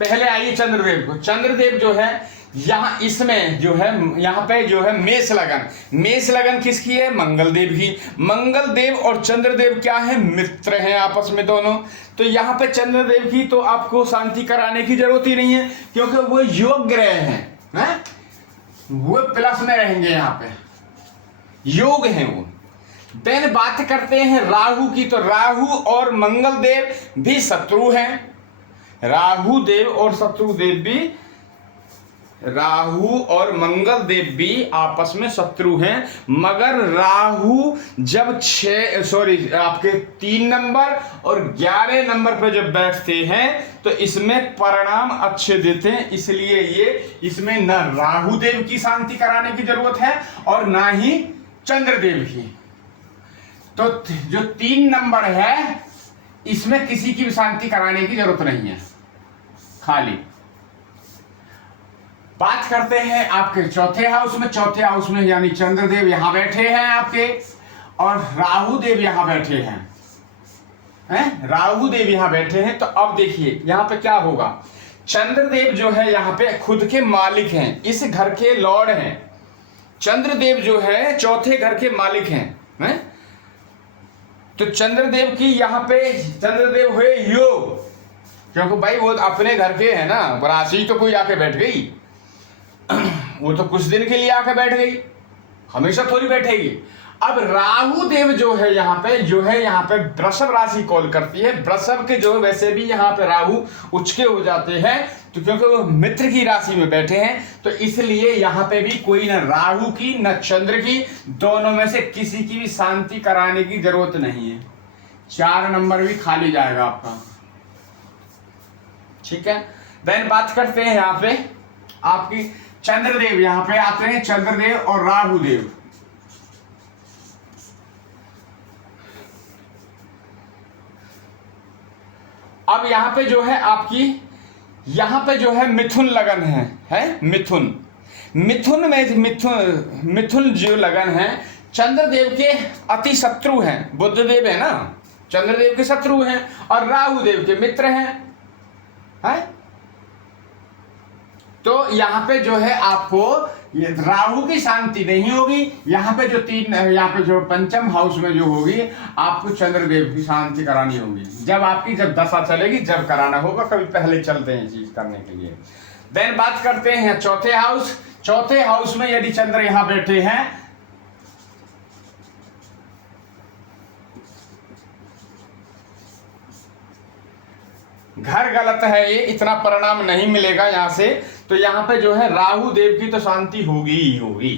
पहले आइए चंद्रदेव को। चंद्रदेव जो है यहां इसमें जो है, यहां पे जो है मेष लगन। मेष लगन किसकी है? मंगलदेव की। मंगलदेव और चंद्रदेव क्या है? मित्र हैं आपस में दोनों। तो यहां पे चंद्रदेव की तो आपको शांति कराने की जरूरत ही नहीं है, क्योंकि वो योग ग्रह हैं, वो प्लस में रहेंगे, यहां पे योग हैं वो। देन बात करते हैं राहु की, तो राहु और मंगलदेव भी शत्रु हैं। राहु देव और शत्रुदेव भी, राहु और मंगल देव भी आपस में शत्रु हैं। मगर राहु जब आपके 3 नंबर और 11 नंबर पर जब बैठते हैं, तो इसमें परिणाम अच्छे देते हैं। इसलिए ये इसमें न राहु देव की शांति कराने की जरूरत है और ना ही चंद्रदेव की। तो जो 3 नंबर है इसमें किसी की भी शांति कराने की जरूरत नहीं है। खाली बात करते हैं आपके चौथे हाउस में। चौथे हाउस में यानी चंद्रदेव यहां बैठे हैं आपके, और राहु देव यहां बैठे हैं, राहु देव यहां बैठे हैं। तो अब देखिए यहां पे क्या होगा। चंद्रदेव जो है यहां पे खुद के मालिक हैं, इस घर के लॉर्ड हैं। चंद्रदेव जो है चौथे घर के मालिक हैं, तो चंद्रदेव की यहां पे चंद्रदेव हुए योग, क्योंकि भाई वो अपने घर के है ना, राशि तो कोई आके बैठ गई, वो तो कुछ दिन के लिए आके बैठ गई, हमेशा थोड़ी बैठेगी। अब राहु देव जो है यहाँ पे वृषभ राशि कॉल करती है। वृषभ के जो वैसे भी यहाँ पे राहु उचके हो जाते हैं, तो क्योंकि वो मित्र की राशि में बैठे हैं, तो इसलिए यहाँ पे भी कोई न राहु की न चंद्र की, दोनों में से किसी की भी शांति कराने की जरूरत नहीं है। 4 नंबर भी खाली जाएगा आपका, ठीक है। देन बात करते हैं यहाँ पे आपकी चंद्रदेव, यहां पे आते हैं चंद्रदेव और राहु देव। अब यहां पे जो है आपकी, यहां पे जो है मिथुन लगन है मिथुन। मिथुन में मिथुन जो लगन है, चंद्रदेव के अति शत्रु हैं। बुधदेव है ना, चंद्रदेव के शत्रु हैं और राहु देव के मित्र हैं। तो यहां पे जो है आपको राहु की शांति नहीं होगी। यहाँ पे जो पंचम हाउस में जो होगी, आपको चंद्रदेव की शांति करानी होगी। जब दशा चलेगी जब कराना होगा, कभी पहले चलते हैं चीज करने के लिए। देन बात करते हैं चौथे हाउस। चौथे हाउस में यदि चंद्र यहां बैठे हैं, घर गलत है, ये इतना परिणाम नहीं मिलेगा यहां से। तो यहां पे जो है राहु देव की तो शांति होगी ही होगी।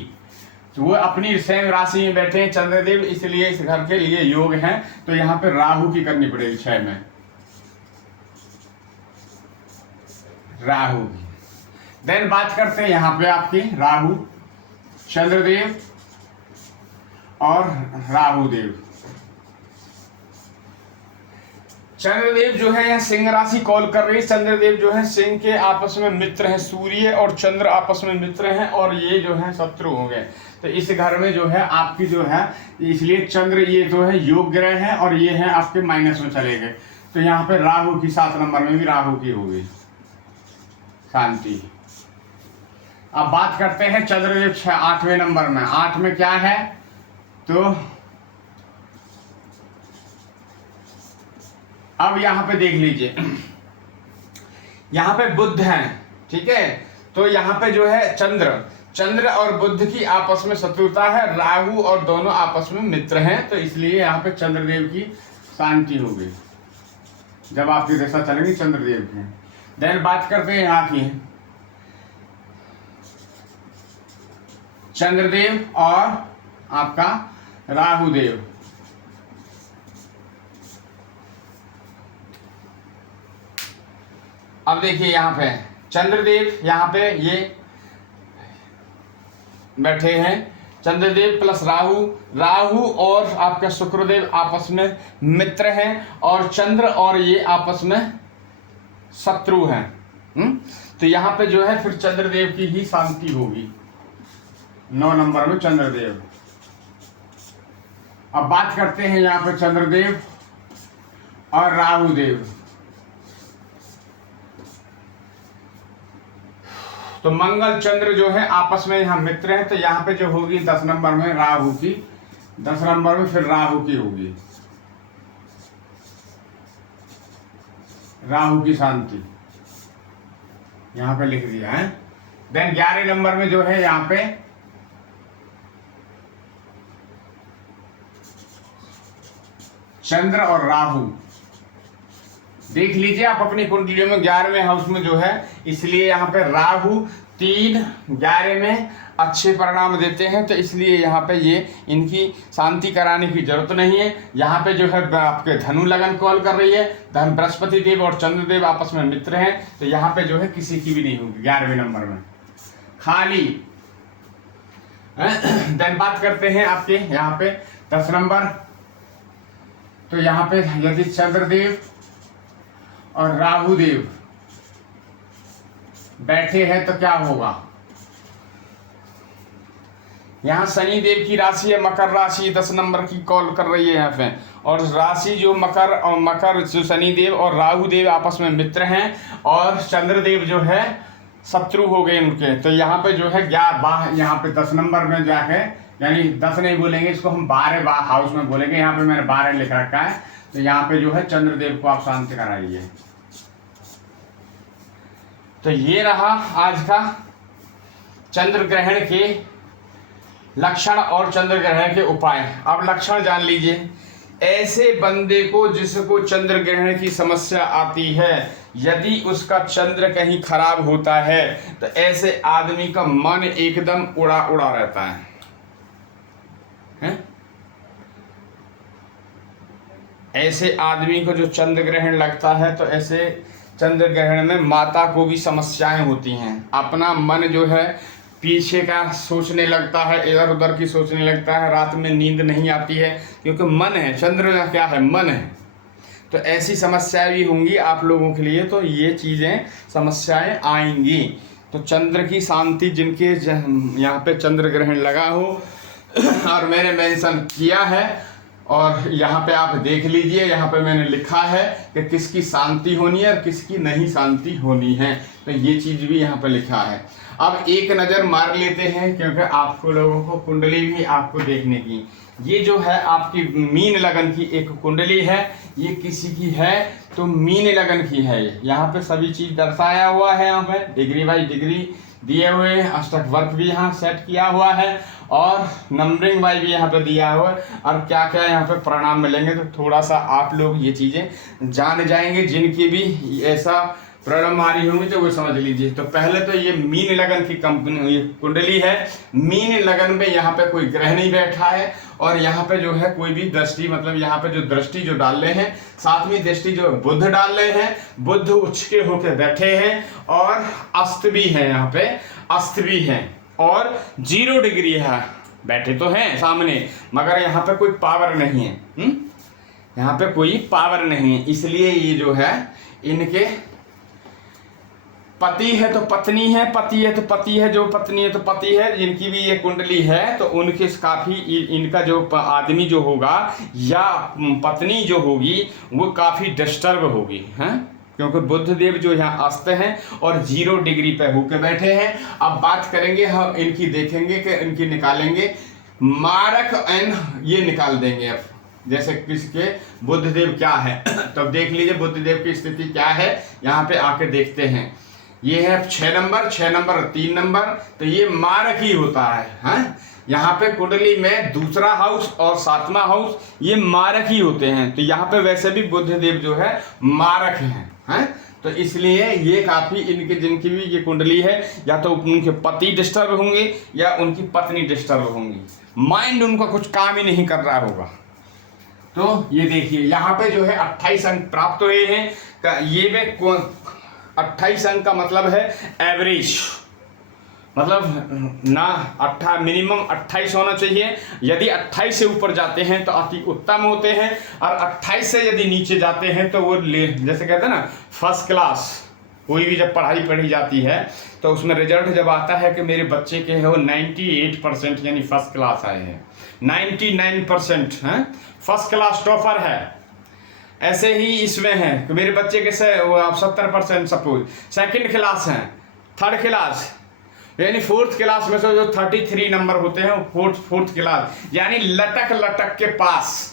तो वो अपनी सेम राशि में बैठे हैं चंद्रदेव, इसलिए इस घर के लिए योग हैं। तो यहां पे राहु की करनी पड़ेगी 6 में, राहु। देन बात करते हैं यहां पे आपकी राहु, चंद्रदेव और राहु देव। चंद्रदेव जो है यहाँ सिंह राशि कॉल कर रही है। चंद्रदेव जो है सिंह के आपस में मित्र हैं, सूर्य और चंद्र आपस में मित्र हैं और ये जो है शत्रु हो गए। तो इस घर में जो है आपकी जो है, इसलिए चंद्र ये जो है योग ग्रह है और ये है आपके माइनस में चले गए। तो यहाँ पे राहु की 7 नंबर में भी राहु की होगी शांति। अब बात करते हैं चंद्रदेव 8वें नंबर में। 8 में क्या है, तो अब यहाँ पे देख लीजिए, यहाँ पे बुध है, ठीक है। तो यहाँ पे जो है चंद्र और बुध की आपस में शत्रुता है, राहु और दोनों आपस में मित्र हैं। तो इसलिए यहाँ पे चंद्रदेव की शांति होगी जब आपकी दशा चलेगी चंद्रदेव की। देन बात करते हैं यहाँ की चंद्रदेव और आपका राहुदेव। अब देखिए यहाँ पे चंद्रदेव यहाँ पे ये बैठे हैं, चंद्रदेव प्लस राहु और आपका शुक्रदेव आपस में मित्र हैं और चंद्र और ये आपस में शत्रु हैं। तो यहाँ पे जो है फिर चंद्रदेव की ही शांति होगी 9 नंबर में चंद्रदेव। अब बात करते हैं यहाँ पे चंद्रदेव और राहुदेव। तो मंगल चंद्र जो है आपस में यहाँ मित्र हैं। तो यहाँ पे जो होगी 10 नंबर में राहु की, 10 नंबर में फिर राहु की होगी, राहु की शांति यहाँ पे लिख दिया है। देन 11 नंबर में जो है यहाँ पे चंद्र और राहु। देख लीजिए आप अपनी कुंडलियों में 11वें हाउस में जो है, इसलिए यहाँ पे राहु 3 11 में अच्छे परिणाम देते हैं। तो इसलिए यहाँ पे ये इनकी शांति कराने की जरूरत नहीं है। यहाँ पे जो है आपके धनु लगन कॉल कर रही है, धन बृहस्पति देव और चंद्रदेव आपस में मित्र हैं। तो यहाँ पे जो है किसी की भी नहीं होगी 11वें नंबर में खाली। देन बात करते हैं आपके यहाँ पे 10 नंबर। तो यहाँ पे यदि चंद्रदेव और राहुदेव बैठे हैं तो क्या होगा, यहाँ शनि देव की राशि है मकर राशि, 10 नंबर की कॉल कर रही है यहाँ पे। और राशि जो मकर जो शनि देव और राहु देव आपस में मित्र हैं और चंद्रदेव जो है शत्रु हो गए उनके। तो यहाँ पे जो है यहाँ पे 10 नंबर में जाके, यानी 10 नहीं बोलेंगे इसको, हम 12 हाउस में बोलेंगे। यहाँ पे मैंने 12 लिख रखा है। तो यहाँ पे जो है चंद्रदेव को आप शांति कराइए। तो ये रहा आज का चंद्र ग्रहण के लक्षण और चंद्र ग्रहण के उपाय। अब लक्षण जान लीजिए। ऐसे बंदे को जिसको चंद्र ग्रहण की समस्या आती है, यदि उसका चंद्र कहीं खराब होता है तो ऐसे आदमी का मन एकदम उड़ा उड़ा रहता है? ऐसे आदमी को जो चंद्र ग्रहण लगता है तो ऐसे चंद्र ग्रहण में माता को भी समस्याएं होती हैं। अपना मन जो है पीछे का सोचने लगता है, इधर उधर की सोचने लगता है, रात में नींद नहीं आती है, क्योंकि मन है, चंद्र का क्या है, मन है। तो ऐसी समस्याएं भी होंगी आप लोगों के लिए। तो ये चीज़ें समस्याएं आएंगी। तो चंद्र की शांति जिनके यहाँ पे चंद्र ग्रहण लगा हो और मैंने मेंशन किया है, और यहाँ पे आप देख लीजिए, यहाँ पे मैंने लिखा है कि किसकी शांति होनी है और किसकी नहीं शांति होनी है। तो ये चीज़ भी यहाँ पे लिखा है। अब एक नज़र मार लेते हैं, क्योंकि आपको लोगों को कुंडली भी आपको देखने की। ये जो है आपकी मीन लगन की एक कुंडली है, ये किसी की है तो मीन लगन की है। यहाँ पे सभी चीज़ दर्शाया हुआ है, यहाँ पे डिग्री बाई डिग्री दिए हुए हैं, अष्टक वर्क भी यहाँ सेट किया हुआ है और नंबरिंग वाइज भी यहाँ पे दिया हुआ है। और क्या क्या यहाँ पे परिणाम मिलेंगे तो थोड़ा सा आप लोग ये चीज़ें जान जाएंगे। जिनकी भी ऐसा प्रॉब्लम आ रही होंगी तो वो समझ लीजिए। तो पहले तो ये मीन लगन की कंपनी, ये कुंडली है। मीन लगन में यहाँ पे कोई ग्रह नहीं बैठा है और यहाँ पे जो है कोई भी दृष्टि, मतलब यहाँ पे जो दृष्टि जो डाल रहे हैं, 7वीं दृष्टि जो बुध डाल रहे हैं, बुध उच्च के होके बैठे हैं और अस्त भी है, यहाँ पे अस्त भी है और 0 डिग्री है। बैठे तो हैं सामने मगर यहाँ पे कोई पावर नहीं है। यहाँ पे कोई पावर नहीं है, इसलिए ये जो है इनके पति है तो पत्नी है, पति है तो पति है, जो पत्नी है तो पति है, जिनकी भी ये कुंडली है तो उनके काफ़ी इनका जो आदमी जो होगा या पत्नी जो होगी वो काफ़ी डिस्टर्ब होगी, हैं, क्योंकि बुध देव जो यहाँ अस्त हैं और 0 डिग्री पे होके बैठे हैं। अब बात करेंगे हम इनकी, देखेंगे कि इनकी निकालेंगे मारक एन, ये निकाल देंगे अब जैसे किसके बुध देव क्या है। तब देख लीजिए बुध देव की स्थिति क्या है, यहाँ पे आके देखते हैं। ये है 6 नंबर, 6 नंबर 3 नंबर, तो ये मारक ही होता है, हैं? यहाँ पे कुंडली में दूसरा हाउस और 7वां हाउस ये मारक ही होते हैं। तो यहाँ पे वैसे भी बुध देव जो है मारक हैं, तो इसलिए ये काफ़ी इनके जिनकी भी ये कुंडली है या तो उनके पति डिस्टर्ब होंगे या उनकी पत्नी डिस्टर्ब होंगी, माइंड उनका कुछ काम ही नहीं कर रहा होगा। तो ये देखिए यहाँ पे जो है 28 अंक प्राप्त हुए हैं। ये में 28 अंक का मतलब है एवरेज, मतलब ना मिनिमम 28 होना चाहिए। यदि 28 से ऊपर जाते हैं तो अति उत्तम होते हैं, और 28 से यदि नीचे जाते हैं तो वो जैसे कहते हैं ना फर्स्ट क्लास। कोई भी जब पढ़ाई पढ़ी जाती है तो उसमें रिजल्ट जब आता है कि मेरे बच्चे के है वो 98% यानी फर्स्ट क्लास आए हैं, 99% हैं फर्स्ट क्लास टॉपर है। ऐसे ही इसमें है कि मेरे बच्चे के से 70% सपोज सेकंड क्लास हैं, थर्ड क्लास यानी फोर्थ क्लास में से जो 33 नंबर होते हैं वो फोर्थ क्लास यानी लटक के पास,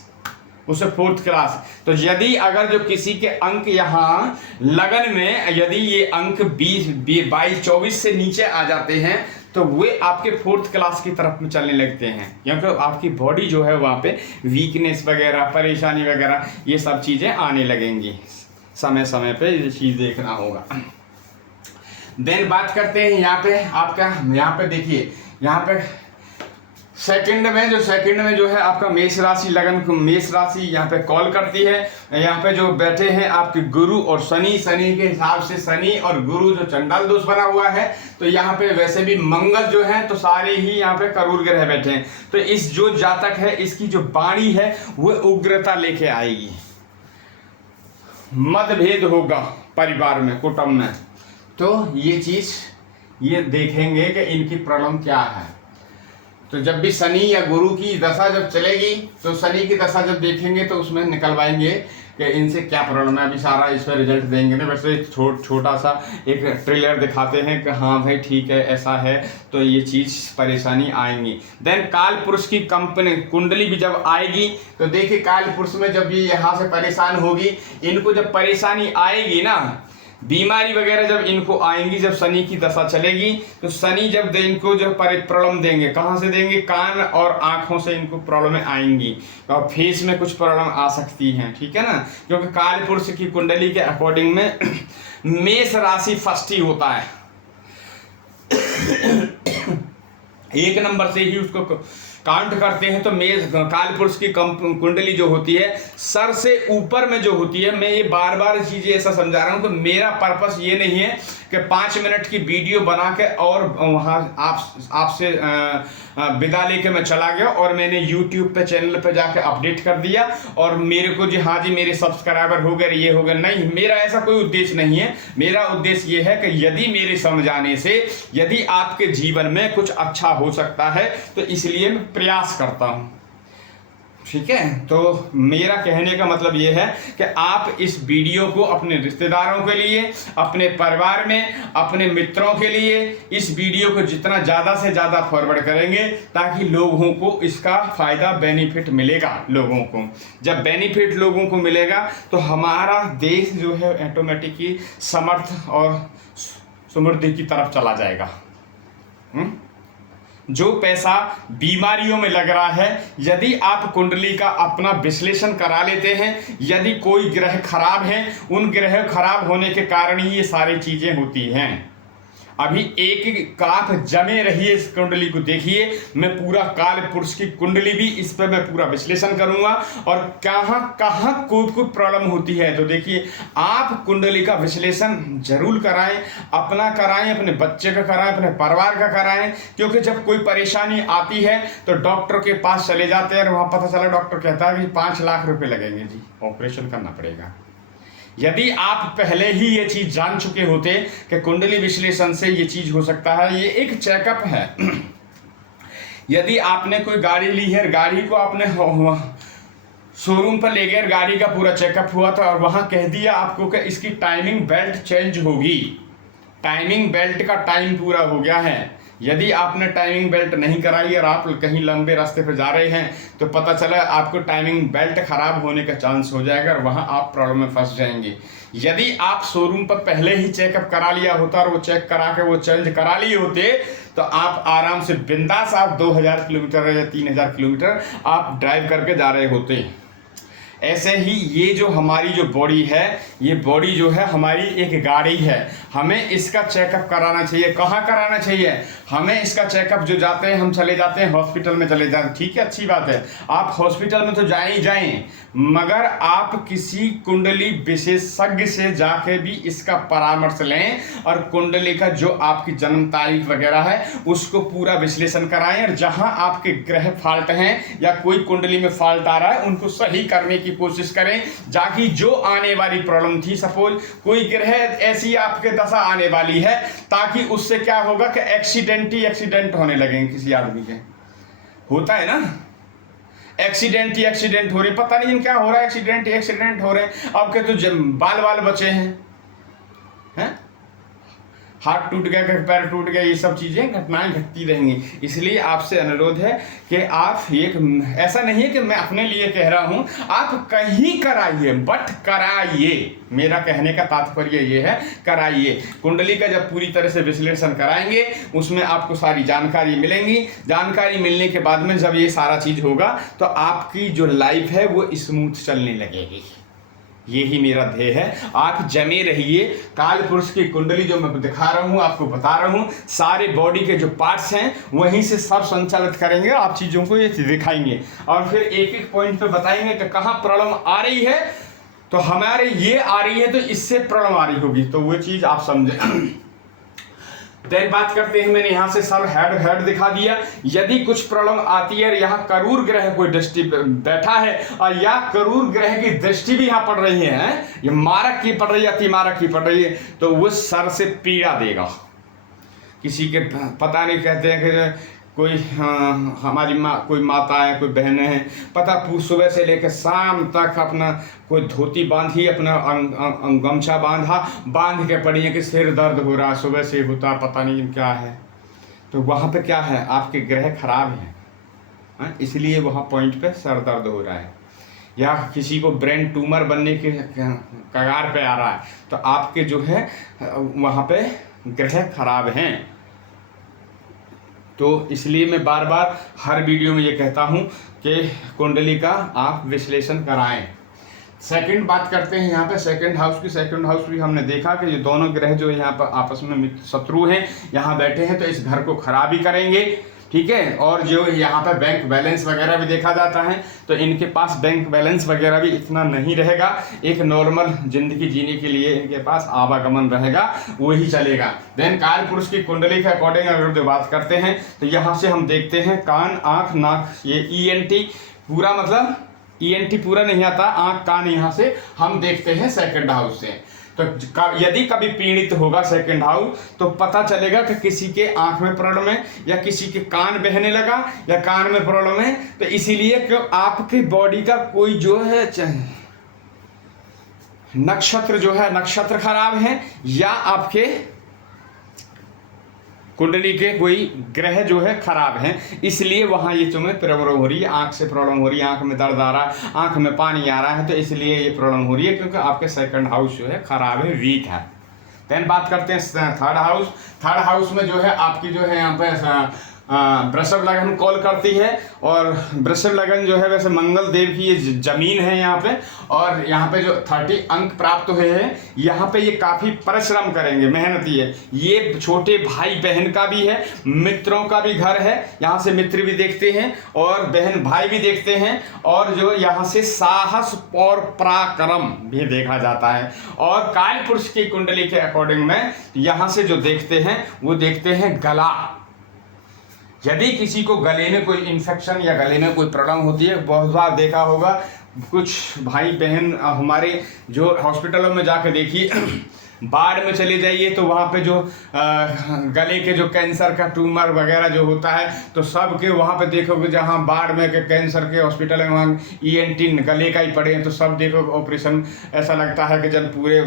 उसे फोर्थ क्लास। तो यदि अगर जो किसी के अंक यहाँ लगन में यदि ये अंक 20, 22, 24 से नीचे आ जाते हैं तो वे आपके फोर्थ क्लास की तरफ में चलने लगते हैं, क्योंकि आपकी बॉडी जो है वहाँ पे वीकनेस वगैरह, परेशानी वगैरह ये सब चीज़ें आने लगेंगी। समय समय पे ये चीज़ देखना होगा। देन बात करते हैं यहाँ पे आपका, यहाँ पे देखिए यहाँ पे सेकंड में जो है आपका मेष राशि लगन, मेष राशि यहाँ पे कॉल करती है। यहाँ पे जो बैठे हैं आपके गुरु और शनि के हिसाब से शनि और गुरु जो चंडाल दोष बना हुआ है, तो यहाँ पे वैसे भी मंगल जो है तो सारे ही यहाँ पे करूर ग्रह बैठे हैं। तो इस जो जातक है इसकी जो वाणी है वो उग्रता लेके आएगी, मतभेद होगा परिवार में, कुटुंब में। तो ये चीज़ ये देखेंगे कि इनकी प्रॉब्लम क्या है। तो जब भी शनि या गुरु की दशा जब चलेगी तो शनि की दशा जब देखेंगे तो उसमें निकलवाएंगे कि इनसे क्या प्रॉब्लम है। अभी सारा इस पर रिजल्ट देंगे ना, वैसे छोटा सा एक ट्रेलर दिखाते हैं कि हाँ भाई ठीक है ऐसा है, तो ये चीज़ परेशानी आएंगी। देन काल पुरुष की कंपनी कुंडली भी जब आएगी तो देखिए काल पुरुष में जब ये यहाँ से परेशान होगी, इनको जब परेशानी आएगी ना, बीमारी वगैरह जब इनको आएंगी, जब शनि की दशा चलेगी तो शनि जब इनको जो प्रॉब्लम देंगे, कहाँ से देंगे, कान और आँखों से इनको प्रॉब्लम आएंगी और फेस में कुछ प्रॉब्लम आ सकती हैं, ठीक है ना। क्योंकि काल पुरुष की कुंडली के अकॉर्डिंग में मेष राशि फर्स्ट ही होता है, 1 नंबर से ही उसको काउंट करते हैं। तो मेष काल पुरुष की कुंडली जो होती है सर से ऊपर में जो होती है, मैं ये बार बार चीज़ें ऐसा समझा रहा हूँ कि मेरा पर्पस ये नहीं है कि 5 मिनट की वीडियो बना के और वहाँ आपसे विदा लेके मैं चला गया और मैंने YouTube पे चैनल पे जाके अपडेट कर दिया और मेरे को जी हाँ जी मेरे सब्सक्राइबर हो गए, ये हो गए। नहीं, मेरा ऐसा कोई उद्देश्य नहीं है। मेरा उद्देश्य ये है कि यदि मेरे समझाने से यदि आपके जीवन में कुछ अच्छा हो सकता है तो इसलिए मैं प्रयास करता हूँ, ठीक है। तो मेरा कहने का मतलब ये है कि आप इस वीडियो को अपने रिश्तेदारों के लिए, अपने परिवार में, अपने मित्रों के लिए इस वीडियो को जितना ज़्यादा से ज़्यादा फॉरवर्ड करेंगे ताकि लोगों को इसका फ़ायदा, बेनिफिट मिलेगा। लोगों को जब बेनिफिट लोगों को मिलेगा तो हमारा देश जो है ऑटोमेटिकली समर्थ और समृद्धि की तरफ चला जाएगा। जो पैसा बीमारियों में लग रहा है, यदि आप कुंडली का अपना विश्लेषण करा लेते हैं, यदि कोई ग्रह खराब है, उन ग्रह खराब होने के कारण ही ये सारी चीज़ें होती हैं। अभी एक आप जमे रहिए, इस कुंडली को देखिए। मैं पूरा काल पुरुष की कुंडली भी इस पर मैं पूरा विश्लेषण करूंगा और कहाँ कहाँ कोई प्रॉब्लम होती है। तो देखिए, आप कुंडली का विश्लेषण जरूर कराएं, अपना कराएं, अपने बच्चे का कराएं, अपने परिवार का कराएं, क्योंकि जब कोई परेशानी आती है तो डॉक्टर के पास चले जाते हैं और वहाँ पता चला डॉक्टर कहता है कि 5 लाख रुपए लगेंगे जी, ऑपरेशन करना पड़ेगा। यदि आप पहले ही ये चीज जान चुके होते कि कुंडली विश्लेषण से ये चीज हो सकता है, ये एक चेकअप है। यदि आपने कोई गाड़ी ली है, गाड़ी को आपने शोरूम पर ले गए, गाड़ी का पूरा चेकअप हुआ था और वहां कह दिया आपको कि इसकी टाइमिंग बेल्ट चेंज होगी, टाइमिंग बेल्ट का टाइम पूरा हो गया है। यदि आपने टाइमिंग बेल्ट नहीं कराई और आप कहीं लंबे रास्ते पर जा रहे हैं तो पता चला आपको टाइमिंग बेल्ट खराब होने का चांस हो जाएगा और वहां आप प्रॉब्लम में फंस जाएंगे। यदि आप शोरूम पर पहले ही चेकअप करा लिया होता और वो चेक करा के वो चेंज करा लिए होते तो आप आराम से बिंदास आप 2000 किलोमीटर या 3000 किलोमीटर आप ड्राइव करके जा रहे होते। ऐसे ही ये जो हमारी जो बॉडी है, ये बॉडी जो है हमारी एक गाड़ी है, हमें इसका चेकअप कराना चाहिए। कहाँ कराना चाहिए? हमें इसका चेकअप जो जाते हैं, हम चले जाते हैं हॉस्पिटल में चले जाते हैं, ठीक है, अच्छी बात है, आप हॉस्पिटल में तो जाएं ही जाएं, मगर आप किसी कुंडली विशेषज्ञ से जाके भी इसका परामर्श लें और कुंडली का जो आपकी जन्म तारीख वगैरह है उसको पूरा विश्लेषण कराएं और जहां आपके ग्रह फॉल्ट हैं या कोई कुंडली में फॉल्ट आ रहा है उनको सही करने की कोशिश करें, ताकि जो आने वाली प्रॉब्लम थी, सपोज कोई ग्रह ऐसी आपके दशा आने वाली है, ताकि उससे क्या होगा कि एक्सीडेंट ही एक्सीडेंट होने लगेंगे। किसी आदमी के होता है ना, एक्सीडेंट ही एक्सीडेंट हो रहे, पता नहीं क्या हो रहा है, एक्सीडेंट ही एक्सीडेंट हो रहे हैं। अब के तो बाल बाल बचे हैं, हाथ टूट गया, पैर टूट गया, ये सब चीज़ें घटनाएं घटती रहेंगी। इसलिए आपसे अनुरोध है कि आप ये, ऐसा नहीं है कि मैं अपने लिए कह रहा हूँ, आप कहीं कराइए, बट कराइए। मेरा कहने का तात्पर्य ये है, कराइए। कुंडली का जब पूरी तरह से विश्लेषण कराएंगे उसमें आपको सारी जानकारी मिलेंगी। जानकारी मिलने के बाद में जब ये सारा चीज़ होगा तो आपकी जो लाइफ है वो स्मूथ चलने लगेगी। यही मेरा ध्येय है। आप जमे रहिए। काल पुरुष की कुंडली जो मैं दिखा रहा हूँ, आपको बता रहा हूँ, सारे बॉडी के जो पार्ट्स हैं वहीं से सब संचालित करेंगे। आप चीज़ों को ये दिखाएंगे और फिर एक एक पॉइंट पे बताएंगे कि कहाँ प्रॉब्लम आ रही है, तो हमारे ये आ रही है तो इससे प्रॉब्लम आ रही होगी, तो वो चीज़ आप समझें। देन बात करते हैं, मैंने यहाँ से सब हेड दिखा दिया। यदि कुछ प्रॉब्लम आती है, यहाँ करूर ग्रह कोई दृष्टि बैठा है और या करूर ग्रह की दृष्टि भी यहाँ पड़ रही है, ये मारक की पड़ रही है, अति मारक की पड़ रही है, तो वो सर से पीड़ा देगा। किसी के पता नहीं, कहते हैं कि कोई हमारी माँ, कोई माता है, कोई बहनें हैं, पता सुबह से लेकर शाम तक अपना कोई धोती बांधी, अपना गमछा बांध के पड़ी है कि सिर दर्द हो रहा, सुबह से होता, पता नहीं क्या है। तो वहाँ पे क्या है, आपके ग्रह खराब हैं, इसलिए वहाँ पॉइंट पे सर दर्द हो रहा है। या किसी को ब्रेन ट्यूमर बनने के कगार पे आ रहा है, तो आपके जो है वहाँ पे ग्रह खराब हैं। तो इसलिए मैं बार बार हर वीडियो में ये कहता हूँ कि कुंडली का आप विश्लेषण कराएं। सेकंड बात करते हैं यहाँ पे सेकंड हाउस की। सेकंड हाउस भी हमने देखा कि ये दोनों ग्रह जो यहाँ पर आपस में शत्रु हैं, यहाँ बैठे हैं, तो इस घर को खराब ही करेंगे, ठीक है। और जो यहाँ पर बैंक बैलेंस वगैरह भी देखा जाता है, तो इनके पास बैंक बैलेंस वगैरह भी इतना नहीं रहेगा। एक नॉर्मल जिंदगी जीने के लिए इनके पास आवागमन रहेगा, वही चलेगा। देन काल पुरुष की कुंडली के अकॉर्डिंग अगर जो बात करते हैं तो यहाँ से हम देखते हैं कान, आँख, नाक, ये ENT पूरा, मतलब ENT पूरा नहीं आता, आँख, कान, यहाँ से हम देखते हैं सेकंड हाउस से। तो यदि कभी पीड़ित होगा सेकंड हाउस, तो पता चलेगा कि किसी के आंख में प्रॉब्लम है या किसी के कान बहने लगा या कान में प्रॉब्लम है, तो इसीलिए कि आपकी बॉडी का कोई जो है नक्षत्र जो है, नक्षत्र खराब है, या आपके कुंडली के कोई ग्रह जो है खराब हैं, इसलिए वहाँ ये तुम्हें प्रॉब्लम हो रही है। आँख से प्रॉब्लम हो रही है, आँख में दर्द आ रहा है, आँख में पानी आ रहा है, तो इसलिए ये प्रॉब्लम हो रही है, क्योंकि आपके सेकंड हाउस जो है खराब है, वीक है। देन बात करते हैं थर्ड हाउस। थर्ड हाउस में जो है आपकी जो है यहाँ पे वृषभ लगन कॉल करती है। और वृषभ लगन जो है वैसे मंगल देव की ये जमीन है यहाँ पे, और यहाँ पे जो 30 अंक प्राप्त हुए हैं, यहाँ पे ये काफ़ी परिश्रम करेंगे, मेहनती है। ये छोटे भाई बहन का भी है, मित्रों का भी घर है, यहाँ से मित्र भी देखते हैं और बहन भाई भी देखते हैं, और जो यहाँ से साहस और पराक्रम भी देखा जाता है। और काल पुरुष की कुंडली के अकॉर्डिंग में यहाँ से जो देखते हैं वो देखते हैं गला। यदि किसी को गले में कोई इन्फेक्शन या गले में कोई प्रॉब्लम होती है, बहुत बार देखा होगा कुछ भाई बहन हमारे जो हॉस्पिटलों में जाके देखिए, बाढ़ में चले जाइए तो वहाँ पे जो गले के जो कैंसर का ट्यूमर वगैरह जो होता है, तो सब के वहाँ पे देखोगे जहाँ बाढ़ में के कैंसर के हॉस्पिटल में वहाँ ENT गले का ही पड़े हैं, तो सब देखो ऑपरेशन, ऐसा लगता है कि जब पूरे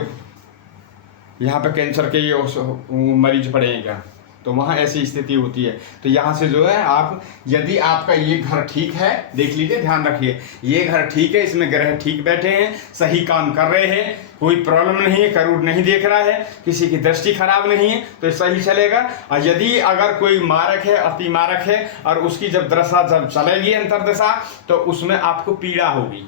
यहाँ पे कैंसर के ये मरीज पड़े हैं क्या, तो वहाँ ऐसी स्थिति होती है। तो यहाँ से जो है आप, यदि आपका ये घर ठीक है, देख लीजिए, ध्यान रखिए, ये घर ठीक है, इसमें ग्रह ठीक बैठे हैं, सही काम कर रहे हैं, कोई प्रॉब्लम नहीं है, करूर नहीं देख रहा है, किसी की दृष्टि खराब नहीं है, तो सही चलेगा। और यदि अगर कोई मारक है, अति मारक है, और उसकी जब दशा जब चलेगी अंतरदशा, तो उसमें आपको पीड़ा होगी।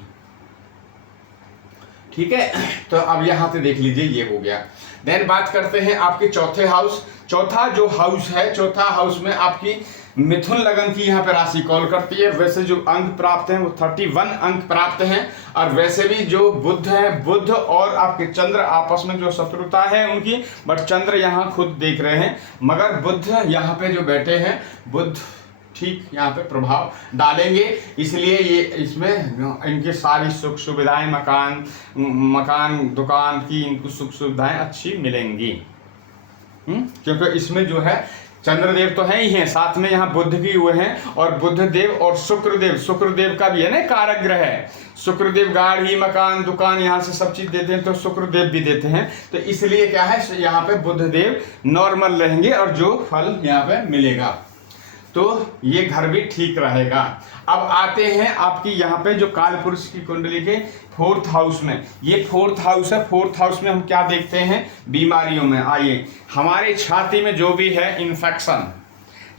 ठीक है, तो अब यहाँ से देख लीजिए, ये हो गया। देन बात करते हैं आपके चौथे हाउस। चौथा जो हाउस है, चौथा हाउस में आपकी मिथुन लगन की यहाँ पे राशि कॉल करती है। वैसे जो अंक प्राप्त हैं वो 31 अंक प्राप्त हैं, और वैसे भी जो बुध है, बुध और आपके चंद्र आपस में जो शत्रुता है उनकी, बट चंद्र यहाँ खुद देख रहे हैं, मगर बुध यहाँ पे जो बैठे हैं, बुध ठीक यहाँ पे प्रभाव डालेंगे, इसलिए ये इसमें इनकी सारी सुख सुविधाएं, मकान दुकान की इनको सुख सुविधाएं अच्छी मिलेंगी। क्योंकि इसमें जो है चंद्रदेव तो है ही हैं, साथ में यहाँ बुध भी हुए हैं, और बुधदेव और शुक्रदेव का भी है ना कारक ग्रह है। शुक्रदेव गाड़ी मकान दुकान यहाँ से सब चीज देते हैं, तो शुक्रदेव भी देते हैं, तो इसलिए क्या है यहाँ पे बुधदेव नॉर्मल रहेंगे और जो फल यहाँ पे मिलेगा, तो ये घर भी ठीक रहेगा। अब आते हैं आपकी यहाँ पे जो काल पुरुष की कुंडली के 4th हाउस में, ये 4th हाउस है। 4th हाउस में हम क्या देखते हैं, बीमारियों में। आइए, हमारे छाती में जो भी है इन्फेक्शन,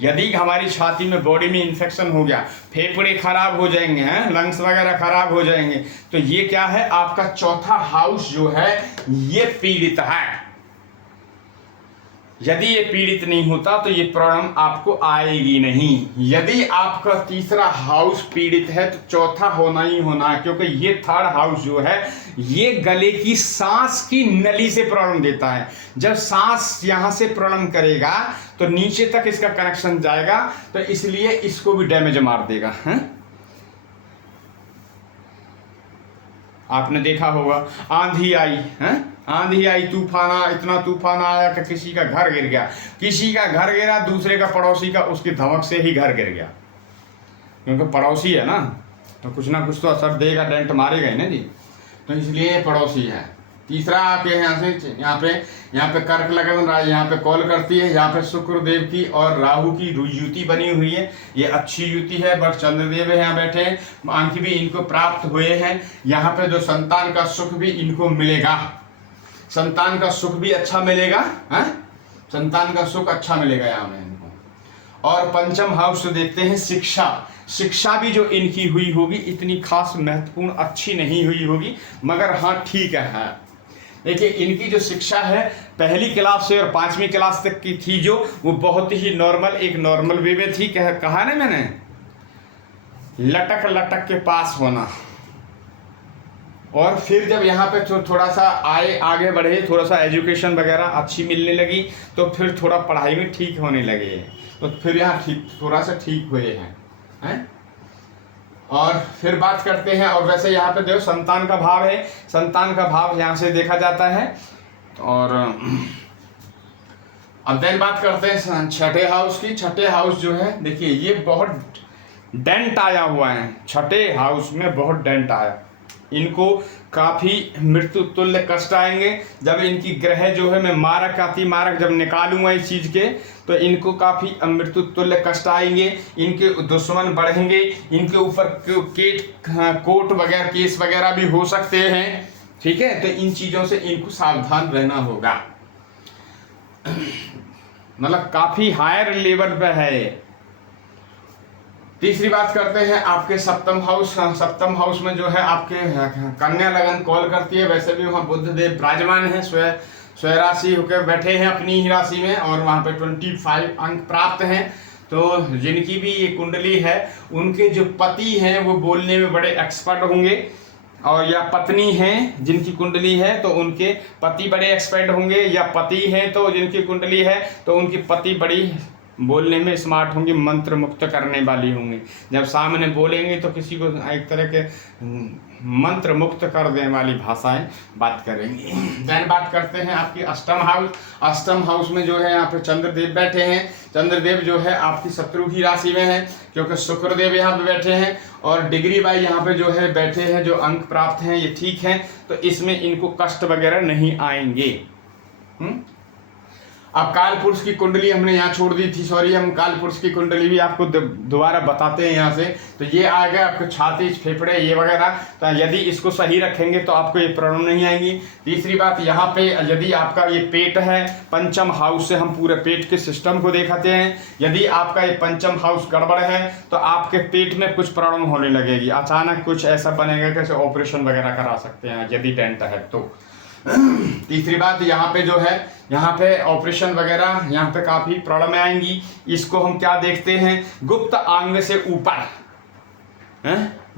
यदि हमारी छाती में बॉडी में इन्फेक्शन हो गया, फेफड़े खराब हो जाएंगे हैं, लंग्स वगैरह खराब हो जाएंगे, तो ये क्या है, आपका चौथा हाउस जो है ये पीड़ित है। यदि ये पीड़ित नहीं होता तो ये प्रॉब्लम आपको आएगी नहीं। यदि आपका तीसरा हाउस पीड़ित है तो चौथा होना ही होना है, क्योंकि ये 3rd हाउस जो है ये गले की सांस की नली से प्रॉब्लम देता है। जब सांस यहाँ से प्रॉब्लम करेगा तो नीचे तक इसका कनेक्शन जाएगा, तो इसलिए इसको भी डैमेज मार देगा। आपने देखा होगा आंधी आई है, आंधी आई, तूफान आया, इतना तूफान आया कि किसी का घर गिर गया, किसी का घर गिरा, दूसरे का पड़ोसी का उसकी धमक से ही घर गिर गया, क्योंकि पड़ोसी है ना, तो कुछ ना कुछ तो असर देगा, डेंट मारेगा ही ना जी, तो इसलिए पड़ोसी है। तीसरा आपके यहाँ पे कर्क लगन यहाँ पे कॉल करती है। यहाँ पे शुक्रदेव की और राहु की युति बनी हुई है, ये अच्छी युति है, बट चंद्रदेव यहाँ बैठे हैं, अंक भी इनको प्राप्त हुए हैं। यहाँ पे जो संतान का सुख भी इनको मिलेगा, संतान का सुख भी अच्छा मिलेगा, है संतान का सुख अच्छा मिलेगा यहाँ में इनको। और पंचम हाउस देखते हैं शिक्षा भी जो इनकी हुई होगी इतनी खास महत्वपूर्ण अच्छी नहीं हुई होगी, मगर हाँ ठीक है। देखिए इनकी जो शिक्षा है 1ली क्लास से और 5वीं क्लास तक की थी जो, वो बहुत ही नॉर्मल, एक नॉर्मल वे में थी। कहा ना मैंने, लटक के पास होना, और फिर जब यहाँ पे थोड़ा सा आगे बढ़े, थोड़ा सा एजुकेशन वगैरह अच्छी मिलने लगी, तो फिर थोड़ा पढ़ाई में ठीक होने लगे, तो फिर यहाँ थोड़ा सा ठीक हुए हैं। और फिर बात करते हैं, और वैसे यहाँ पे देखो संतान का भाव है, संतान का भाव यहाँ से देखा जाता है। और अब देन बात करते हैं 6ठे हाउस की। 6ठे हाउस जो है, देखिए ये बहुत डेंट आया हुआ है, 6ठे हाउस में बहुत डेंट आया, इनको काफ़ी मृत्यु तुल्य कष्ट आएंगे। जब इनकी ग्रह जो है, मैं मारक अति मारक जब निकालूंगा इस चीज़ के, तो इनको काफ़ी मृत्यु तुल्य कष्ट आएंगे, इनके दुश्मन बढ़ेंगे, इनके ऊपर कोर्ट वगैरह केस वगैरह भी हो सकते हैं। ठीक है, तो इन चीज़ों से इनको सावधान रहना होगा। मतलब काफ़ी हायर लेवल पे है, तीसरी बात करते हैं आपके सप्तम हाउस। सप्तम हाउस में जो है आपके कन्या लगन कॉल करती है। वैसे भी वहाँ बुध देव विराजमान है, स्वयं राशि होकर बैठे हैं अपनी ही राशि में, और वहाँ पे 25 अंक प्राप्त हैं। तो जिनकी भी ये कुंडली है, उनके जो पति हैं वो बोलने में बड़े एक्सपर्ट होंगे, और या पत्नी हैं जिनकी कुंडली है तो उनके पति बड़े एक्सपर्ट होंगे, या पति हैं तो जिनकी कुंडली है तो उनकी पति बड़ी बोलने में स्मार्ट होंगी, मंत्र मुक्त करने वाली होंगी। जब सामने बोलेंगे तो किसी को एक तरह के मंत्र मुक्त कर देने वाली भाषाएं बात करेंगी। देन बात करते हैं आपकी अष्टम हाउस। अष्टम हाउस में जो है यहाँ पे चंद्रदेव बैठे हैं। चंद्रदेव जो है आपकी शत्रु की राशि में है, क्योंकि शुक्रदेव यहाँ पे बैठे हैं, और डिग्री बाई यहाँ पे जो है बैठे हैं। जो अंक प्राप्त हैं ये ठीक हैं, तो इसमें इनको कष्ट वगैरह नहीं आएंगे। अब काल पुरुष की कुंडली हमने यहाँ छोड़ दी थी, सॉरी, हम काल पुरुष की कुंडली भी आपको दोबारा बताते हैं यहाँ से। तो ये आ गया आपको छाती, फेफड़े ये वगैरह। तो यदि इसको सही रखेंगे तो आपको ये प्रॉब्लम नहीं आएंगी। तीसरी बात, यहाँ पे यदि आपका ये पेट है, पंचम हाउस से हम पूरे पेट के सिस्टम को दिखाते हैं। यदि आपका ये पंचम हाउस गड़बड़ है तो आपके पेट में कुछ प्रॉब्लम होने लगेगी, अचानक कुछ ऐसा बनेगा कैसे ऑपरेशन वगैरह करा सकते हैं यदि डेंट है तो। तीसरी बात, यहाँ पे जो है यहाँ पे ऑपरेशन वगैरह यहाँ पे काफी प्रॉब्लम आएंगी। इसको हम क्या देखते हैं, गुप्त अंग से ऊपर,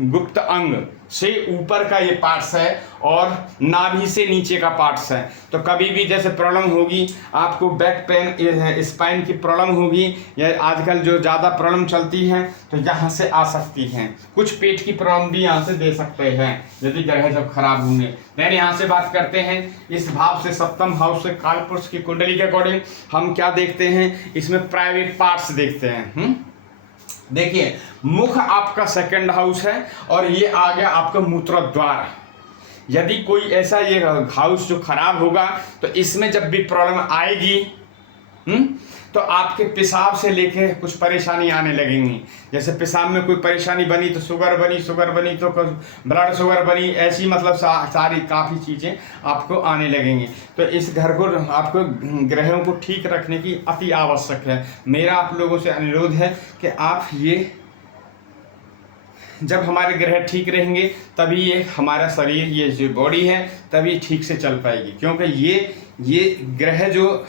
गुप्त अंग से ऊपर का ये पार्ट्स है और नाभि से नीचे का पार्ट्स है। तो कभी भी जैसे प्रॉब्लम होगी आपको, बैक पेन, स्पाइन की प्रॉब्लम होगी, या आजकल जो ज़्यादा प्रॉब्लम चलती है तो यहाँ से आ सकती हैं। कुछ पेट की प्रॉब्लम भी यहाँ से दे सकते हैं यदि ग्रह जब खराब होंगे। देन यहाँ से बात करते हैं इस भाव से, सप्तम हाउस से काल पुरुष की कुंडली के अकॉर्डिंग हम क्या देखते हैं, इसमें प्राइवेट पार्ट्स देखते हैं। देखिए, मुख आपका सेकंड हाउस है और ये आ गया आपका मूत्र द्वार। यदि कोई ऐसा ये हाउस जो खराब होगा तो इसमें जब भी प्रॉब्लम आएगी तो आपके पेशाब से लेके कुछ परेशानी आने लगेंगी। जैसे पेशाब में कोई परेशानी बनी तो शुगर बनी तो ब्लड शुगर बनी, ऐसी मतलब सारी काफ़ी चीज़ें आपको आने लगेंगी। तो इस घर को आपको ग्रहों को ठीक रखने की अति आवश्यक है। मेरा आप लोगों से अनुरोध है कि आप ये, जब हमारे ग्रह ठीक रहेंगे तभी ये हमारा शरीर, ये जो बॉडी है तभी ठीक से चल पाएगी। क्योंकि ये ग्रह जो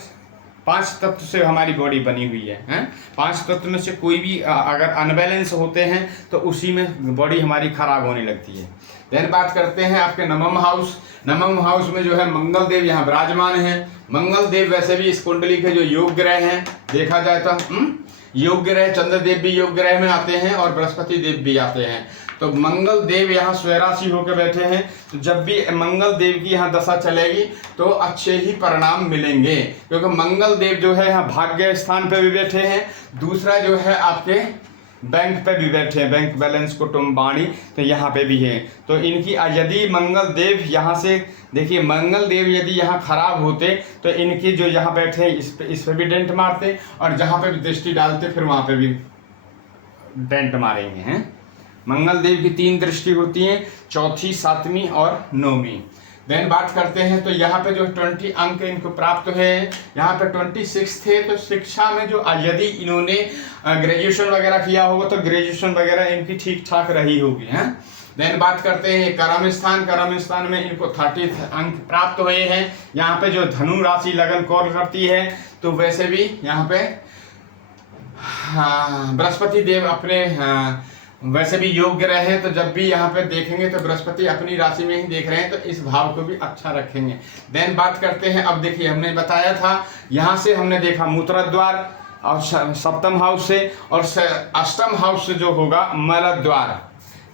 5 तत्व से हमारी बॉडी बनी हुई है, 5 तत्व में से कोई भी अगर अनबैलेंस होते हैं तो उसी में बॉडी हमारी खराब होने लगती है। देन बात करते हैं आपके नवम हाउस। नवम हाउस में जो है मंगल देव यहाँ विराजमान है। मंगल देव वैसे भी इस कुंडली के जो योग ग्रह हैं, देखा जाए तो योग ग्रह, चंद्रदेव भी योग ग्रह में आते हैं और बृहस्पति देव भी आते हैं। तो मंगल देव यहाँ स्वराशि होकर बैठे हैं। तो जब भी मंगल देव की यहाँ दशा चलेगी तो अच्छे ही परिणाम मिलेंगे, क्योंकि मंगल देव जो है यहाँ भाग्य स्थान पे भी बैठे हैं। दूसरा जो है आपके बैंक पे भी बैठे हैं, बैंक बैलेंस कुटुंब वाणी, तो यहाँ पे भी है। तो इनकी यदि मंगल देव यहाँ से, देखिए मंगल देव यदि यहाँ खराब होते तो इनके जो यहाँ बैठे हैं इस पे भी डेंट मारते, और जहाँ पे भी दृष्टि डालते फिर वहाँ पे भी डेंट मारेंगे हैं। मंगल देव की 3 दृष्टि होती हैं, चौथी, 7वीं और 9वीं। देन बात करते हैं तो यहाँ पे जो 20 अंक इनको प्राप्त है, यहाँ पे 26 थे। तो शिक्षा में जो यदि इन्होंने ग्रेजुएशन वगैरह किया होगा तो ग्रेजुएशन वगैरह इनकी ठीक ठाक रही होगी हैं। देन बात करते हैं कर्म स्थान। कर्म स्थान में इनको 30 अंक प्राप्त हुए हैं। यहाँ पे जो धनु राशि लगन कॉल करती है, तो वैसे भी यहाँ पे बृहस्पति देव अपने वैसे भी योग्य रहे हैं। तो जब भी यहाँ पे देखेंगे तो बृहस्पति अपनी राशि में ही देख रहे हैं, तो इस भाव को भी अच्छा रखेंगे। देन बात करते हैं, अब देखिए हमने बताया था यहाँ से हमने देखा मूत्र द्वार और सप्तम हाउस से, और अष्टम हाउस से जो होगा मल द्वार।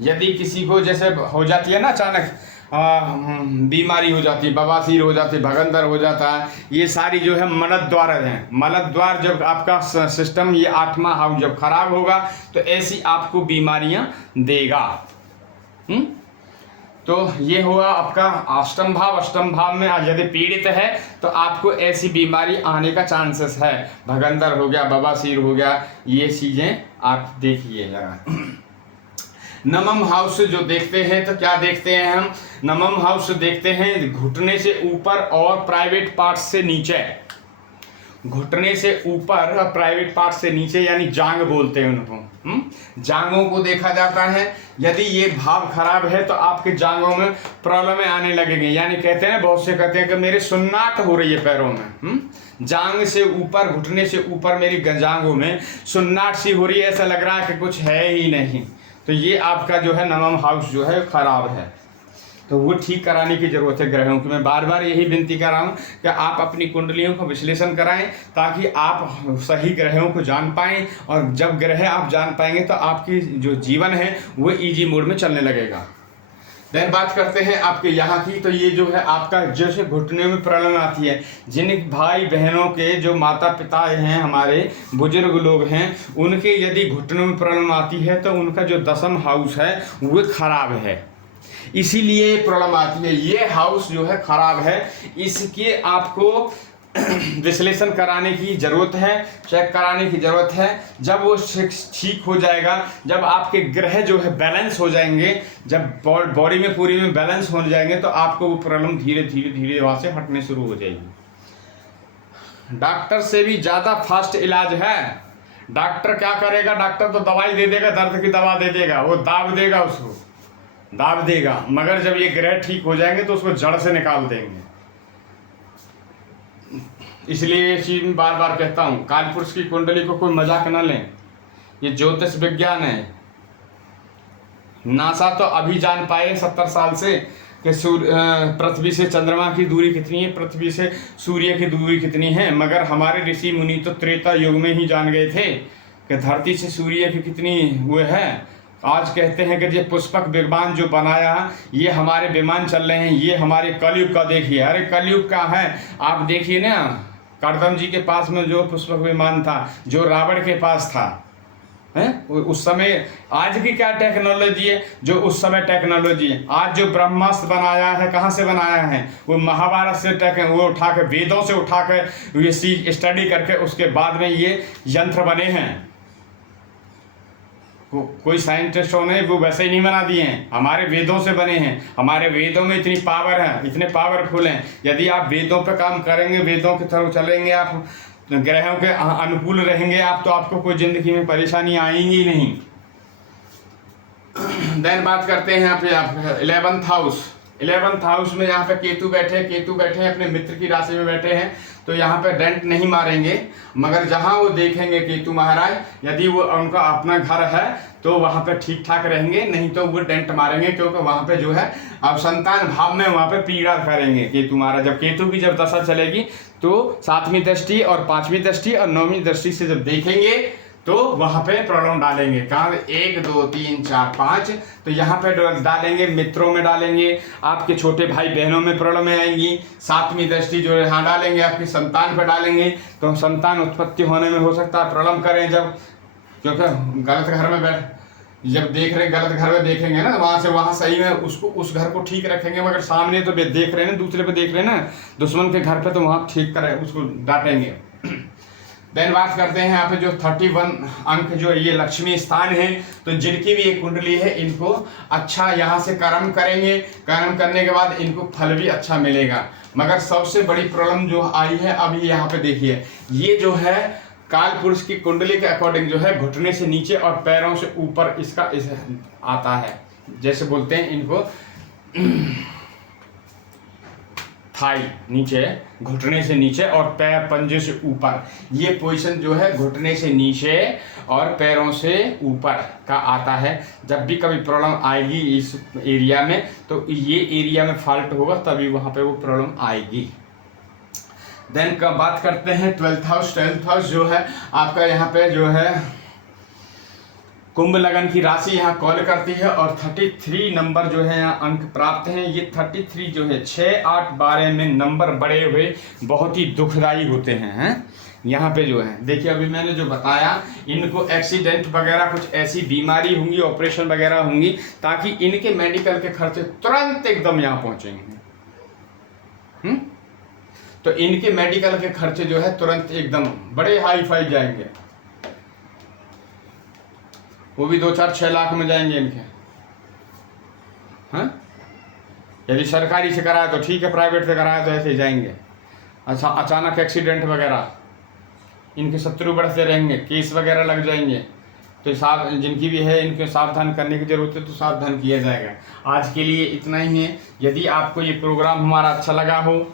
यदि किसी को जैसे हो जाती है ना अचानक बीमारी हो जाती है, बवासीर हो जाती है, भगंदर हो जाता है, ये सारी जो है मलद्वार हैं। मलद्वार जब आपका सिस्टम ये 8वां हाउस जब खराब होगा तो ऐसी आपको बीमारियां देगा। तो ये हुआ आपका अष्टम भाव। अष्टम भाव में यदि पीड़ित है तो आपको ऐसी बीमारी आने का चांसेस है। भगंदर हो गया, बवासीर हो गया, ये चीजें आप देखिए जरा। नवम हाउस जो देखते हैं तो क्या देखते हैं हम, नवम हाउस देखते हैं घुटने से ऊपर और प्राइवेट पार्ट से नीचे। घुटने से ऊपर और प्राइवेट पार्ट से नीचे, यानी जांग बोलते हैं उनको। जांगों को देखा जाता है। यदि ये भाव खराब है तो आपके जांगों में प्रॉब्लम आने लगेंगे। यानी कहते हैं, बहुत से कहते हैं कि मेरी सुन्नाट हो रही है पैरों में। जांग से ऊपर, घुटने से ऊपर मेरी जांगों में सुन्नाट सी हो रही है, ऐसा लग रहा है कि कुछ है ही नहीं। तो ये आपका जो है नवम हाउस जो है खराब है, तो वो ठीक कराने की जरूरत है ग्रहों की। मैं बार बार यही विनती कर रहा हूँ कि आप अपनी कुंडलियों का विश्लेषण कराएं, ताकि आप सही ग्रहों को जान पाएं, और जब ग्रह आप जान पाएंगे तो आपकी जो जीवन है वो इजी मोड में चलने लगेगा। देन बात करते हैं आपके यहाँ की। तो ये जो है आपका जैसे घुटने में प्रॉब्लम आती है, जिन भाई बहनों के जो माता पिता हैं, हमारे बुजुर्ग लोग हैं, उनके यदि घुटनों में प्रॉब्लम आती है तो उनका जो दसम हाउस है वो खराब है, इसीलिए प्रॉब्लम आती है। ये हाउस जो है खराब है, इसके आपको विश्लेषण कराने की जरूरत है, चेक कराने की जरूरत है। जब वो ठीक हो जाएगा, जब आपके ग्रह जो है बैलेंस हो जाएंगे, जब बॉडी में पूरी में बैलेंस हो जाएंगे, तो आपको वो प्रॉब्लम धीरे धीरे धीरे वहां से हटने शुरू हो जाएगी। डॉक्टर से भी ज्यादा फास्ट इलाज है। डॉक्टर क्या करेगा? डॉक्टर तो दवाई दे देगा, दर्द की दवा दे देगा, वो दाब देगा, उसको दाब देगा, मगर जब ये ग्रह ठीक हो जाएंगे तो उसको जड़ से निकाल देंगे। इसलिए ये चीज बार बार कहता हूं, कालपुरुष की कुंडली को कोई मजाक न लें। ये ज्योतिष विज्ञान है। नासा तो अभी जान पाए 70 साल से कि पृथ्वी से चंद्रमा की दूरी कितनी है, पृथ्वी से सूर्य की दूरी कितनी है, मगर हमारे ऋषि मुनि तो त्रेता युग में ही जान गए थे कि धरती से सूर्य की कितनी हुए है। आज कहते हैं कि ये पुष्पक विमान जो बनाया, ये हमारे विमान चल रहे हैं, ये हमारे कलयुग का देखिए। अरे कलयुग का है, आप देखिए ना, करदम जी के पास में जो पुष्पक विमान था, जो रावण के पास था, है उस समय। आज की क्या टेक्नोलॉजी है, जो उस समय टेक्नोलॉजी है। आज जो ब्रह्मास्त्र बनाया है, कहाँ से बनाया है? वो महाभारत से वो उठा के, वेदों से उठा कर ये स्टडी करके उसके बाद में ये यंत्र बने हैं। कोई साइंटिस्टों ने वो वैसे ही नहीं बना दिए हैं, हमारे वेदों से बने हैं। हमारे वेदों में इतनी पावर है, इतने पावरफुल हैं। यदि आप वेदों पर काम करेंगे, वेदों की तरफ चलेंगे, आप ग्रहों के अनुकूल रहेंगे आप, तो आपको कोई जिंदगी में परेशानी आएंगी नहीं। देन बात करते हैं यहाँ पे आप 11th हाउस। 11th हाउस में यहाँ पे केतु बैठे हैं, अपने मित्र की राशि में बैठे हैं, तो यहाँ पे डेंट नहीं मारेंगे। मगर जहाँ वो देखेंगे केतु महाराज, यदि वो उनका अपना घर है तो वहाँ पे ठीक ठाक रहेंगे, नहीं तो वो डेंट मारेंगे, क्योंकि वहाँ पे जो है अब संतान भाव में वहाँ पे पीड़ा करेंगे केतु महाराज। जब केतु की जब दशा चलेगी तो 7वीं दृष्टि और 5वीं दृष्टि और 9वीं दृष्टि से जब देखेंगे तो वहाँ पे प्रॉब्लम डालेंगे। कहाँ? 1 2 3 4 5, तो यहाँ पे डालेंगे, मित्रों में डालेंगे, आपके छोटे भाई बहनों में प्रॉब्लम आएंगी। 7वीं दृष्टि जो यहाँ डालेंगे, आपकी संतान पर डालेंगे, तो संतान उत्पत्ति होने में हो सकता है प्रॉब्लम करें। जब क्योंकि गलत घर में जब देख रहे गलत घर में देखेंगे ना, वहाँ से वहाँ सही में उसको उस घर को ठीक रखेंगे, मगर सामने तो देख रहे हैं ना, दूसरे पे देख रहे हैं ना, दुश्मन के घर पे, तो वहाँ ठीक करें, उसको डांटेंगे। देन बात करते हैं यहाँ पे जो 31 अंक जो ये लक्ष्मी स्थान है, तो जिनकी भी एक कुंडली है, इनको अच्छा यहाँ से कर्म करेंगे। कर्म करने के बाद इनको फल भी अच्छा मिलेगा। मगर सबसे बड़ी प्रॉब्लम जो आई है अभी यहाँ पे देखिए, ये जो है काल पुरुष की कुंडली के अकॉर्डिंग जो है घुटने से नीचे और पैरों से ऊपर इसका आता है। जैसे बोलते हैं इनको थाई, नीचे घुटने से नीचे और पैर पंजे से ऊपर, ये पोजीशन जो है घुटने से नीचे और पैरों से ऊपर का आता है। जब भी कभी प्रॉब्लम आएगी इस एरिया में, तो ये एरिया में फॉल्ट होगा, तभी वहाँ पे वो प्रॉब्लम आएगी। देन का बात करते हैं 12th हाउस। 12th हाउस जो है आपका यहाँ पे जो है कुंभ लगन की राशि यहाँ कॉल करती है, और 33 नंबर जो है यहाँ अंक प्राप्त हैं। ये 33 जो है 6 8 12 में नंबर बड़े हुए बहुत ही दुखदायी होते हैं। यहाँ पे जो है देखिए, अभी मैंने जो बताया, इनको एक्सीडेंट वगैरह कुछ ऐसी बीमारी होंगी, ऑपरेशन वगैरह होंगी, ताकि इनके मेडिकल के खर्चे तुरंत एकदम यहाँ पहुँचेंगे। तो इनके मेडिकल के खर्चे जो है तुरंत एकदम बड़े हाई फाई जाएंगे, वो भी 2-4-6 लाख में जाएंगे इनके। हाँ, यदि सरकारी से कराया तो ठीक है, प्राइवेट से कराया तो ऐसे ही जाएंगे। अच्छा, अचानक एक्सीडेंट वगैरह, इनके शत्रु बढ़ते रहेंगे, केस वगैरह लग जाएंगे। तो जिनकी भी है इनको सावधान करने की ज़रूरत है, तो सावधान किया जाएगा। आज के लिए इतना ही है। यदि आपको ये प्रोग्राम हमारा अच्छा लगा हो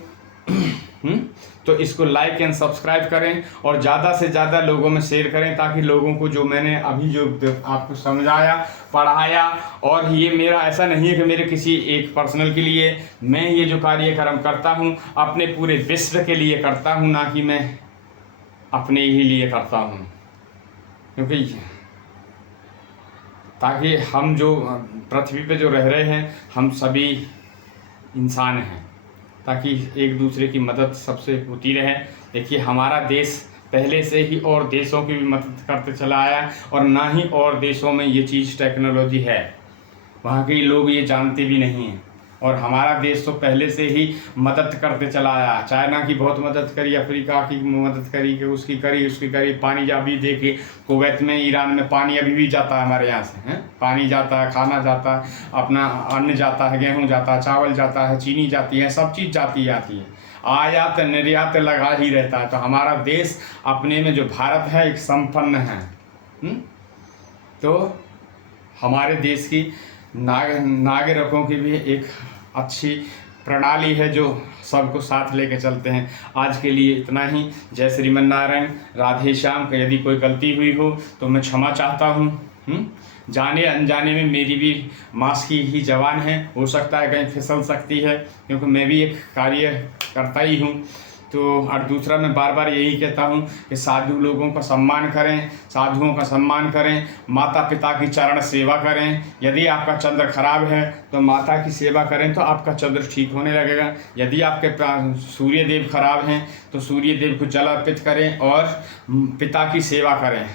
तो इसको लाइक एंड सब्सक्राइब करें और ज़्यादा से ज़्यादा लोगों में शेयर करें, ताकि लोगों को जो मैंने अभी जो आपको समझाया, पढ़ाया, और ये मेरा ऐसा नहीं है कि मेरे किसी एक पर्सनल के लिए, मैं ये जो कार्यक्रम करता हूँ अपने पूरे विश्व के लिए करता हूँ, ना कि मैं अपने ही लिए करता हूँ। क्योंकि ताकि हम जो पृथ्वी पे जो रह रहे हैं, हम सभी इंसान हैं, ताकि एक दूसरे की मदद सबसे होती रहे। देखिए, हमारा देश पहले से ही और देशों की भी मदद करते चला आया, और ना ही और देशों में ये चीज़ टेक्नोलॉजी है, वहाँ के लोग ये जानते भी नहीं हैं। और हमारा देश तो पहले से ही मदद करते चला आया। चाइना की बहुत मदद करी, अफ्रीका की मदद करी, कि उसकी करी। पानी जा भी देखे, कुवैत में, ईरान में पानी अभी भी जाता है हमारे यहाँ से, हैं, पानी जाता है, खाना जाता है, अपना अन्न जाता है, गेहूँ जाता है, चावल जाता है, चीनी जाती है, सब चीज़ जाती है। आयात निर्यात लगा ही रहता है। तो हमारा देश अपने में जो भारत है एक संपन्न है। तो हमारे देश की नागरिकों की भी एक अच्छी प्रणाली है जो सबको साथ लेके चलते हैं। आज के लिए इतना ही। जय श्रीमन नारायण, राधे श्याम। यदि कोई गलती हुई हो तो मैं क्षमा चाहता हूँ। जाने अनजाने में मेरी भी मांस की ही जवान है, हो सकता है कहीं फिसल सकती है, क्योंकि मैं भी एक कार्य करता ही हूँ। तो और दूसरा, मैं बार बार यही कहता हूँ कि साधु लोगों का सम्मान करें, साधुओं का सम्मान करें, माता पिता की चरण सेवा करें। यदि आपका चंद्र खराब है तो माता की सेवा करें, तो आपका चंद्र ठीक होने लगेगा। यदि आपके सूर्य देव खराब हैं तो सूर्य देव को जल अर्पित करें और पिता की सेवा करें।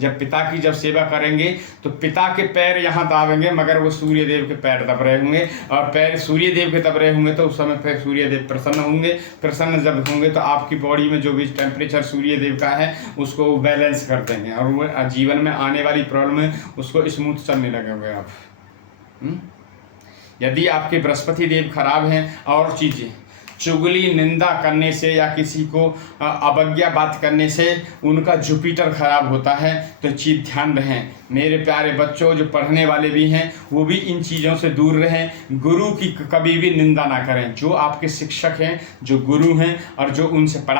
जब पिता की सेवा करेंगे तो पिता के पैर यहाँ दाबेंगे, मगर वो सूर्य देव के पैर दब रहे होंगे, और पैर सूर्य देव के दब रहे होंगे तो उस समय फिर सूर्य देव प्रसन्न होंगे। प्रसन्न जब होंगे तो आपकी बॉडी में जो भी टेम्परेचर सूर्य देव का है उसको वो बैलेंस कर देंगे, और वो जीवन में आने वाली प्रॉब्लम है उसको स्मूथ चलने लगोगे आप। यदि आपके बृहस्पति देव खराब हैं, और चीज़ें चुगली निंदा करने से या किसी को अवज्ञा बात करने से उनका जुपिटर खराब होता है। तो चीज़ ध्यान रहें मेरे प्यारे बच्चों, जो पढ़ने वाले भी हैं वो भी इन चीज़ों से दूर रहें। गुरु की कभी भी निंदा ना करें। जो आपके शिक्षक हैं, जो गुरु हैं, और जो उनसे पढ़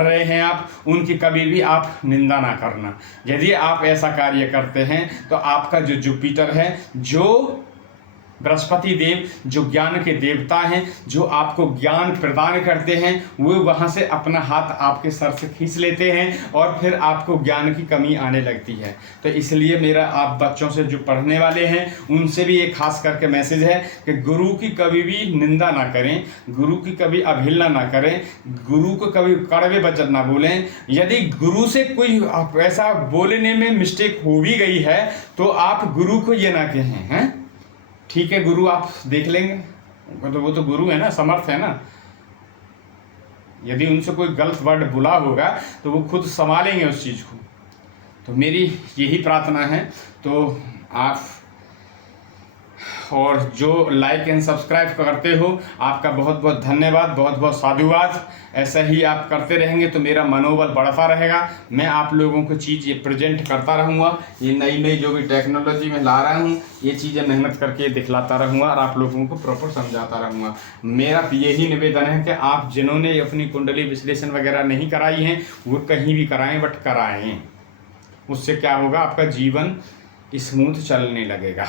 रहे हैं आप, उनकी कभी भी आप निंदा ना करना। यदि आप ऐसा कार्य करते हैं तो आपका जो जुपिटर है, जो बृहस्पति देव, जो ज्ञान के देवता हैं, जो आपको ज्ञान प्रदान करते हैं, वो वहाँ से अपना हाथ आपके सर से खींच लेते हैं और फिर आपको ज्ञान की कमी आने लगती है। तो इसलिए मेरा आप बच्चों से, जो पढ़ने वाले हैं, उनसे भी एक खास करके मैसेज है कि गुरु की कभी भी निंदा ना करें, गुरु की कभी अवहेलना ना करें, गुरु को कभी कड़वे वचन ना बोलें। यदि गुरु से कोई ऐसा बोलने में मिस्टेक हो भी गई है तो आप गुरु को ये ना कहें, हैं ठीक है गुरु आप देख लेंगे, तो वो तो गुरु है ना, समर्थ है ना। यदि उनसे कोई गलत वर्ड बोला होगा तो वो खुद संभालेंगे उस चीज़ को। तो मेरी यही प्रार्थना है। तो आप और जो लाइक एंड सब्सक्राइब करते हो, आपका बहुत बहुत धन्यवाद, बहुत बहुत साधुवाद। ऐसा ही आप करते रहेंगे तो मेरा मनोबल बढ़ता रहेगा। मैं आप लोगों को चीज़ ये प्रेजेंट करता रहूँगा। ये नई नई जो भी टेक्नोलॉजी में ला रहा हूँ, ये चीज़ें मेहनत करके दिखलाता रहूँगा और आप लोगों को प्रॉपर समझाता रहूँगा। मेरा यही निवेदन है कि आप जिन्होंने अपनी कुंडली विश्लेषण वगैरह नहीं कराई हैं वो कहीं भी कराएँ, बट कराएँ। उससे क्या होगा, आपका जीवन स्मूथ चलने लगेगा।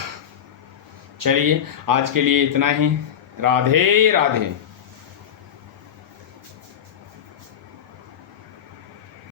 चलिए आज के लिए इतना ही। राधे राधे।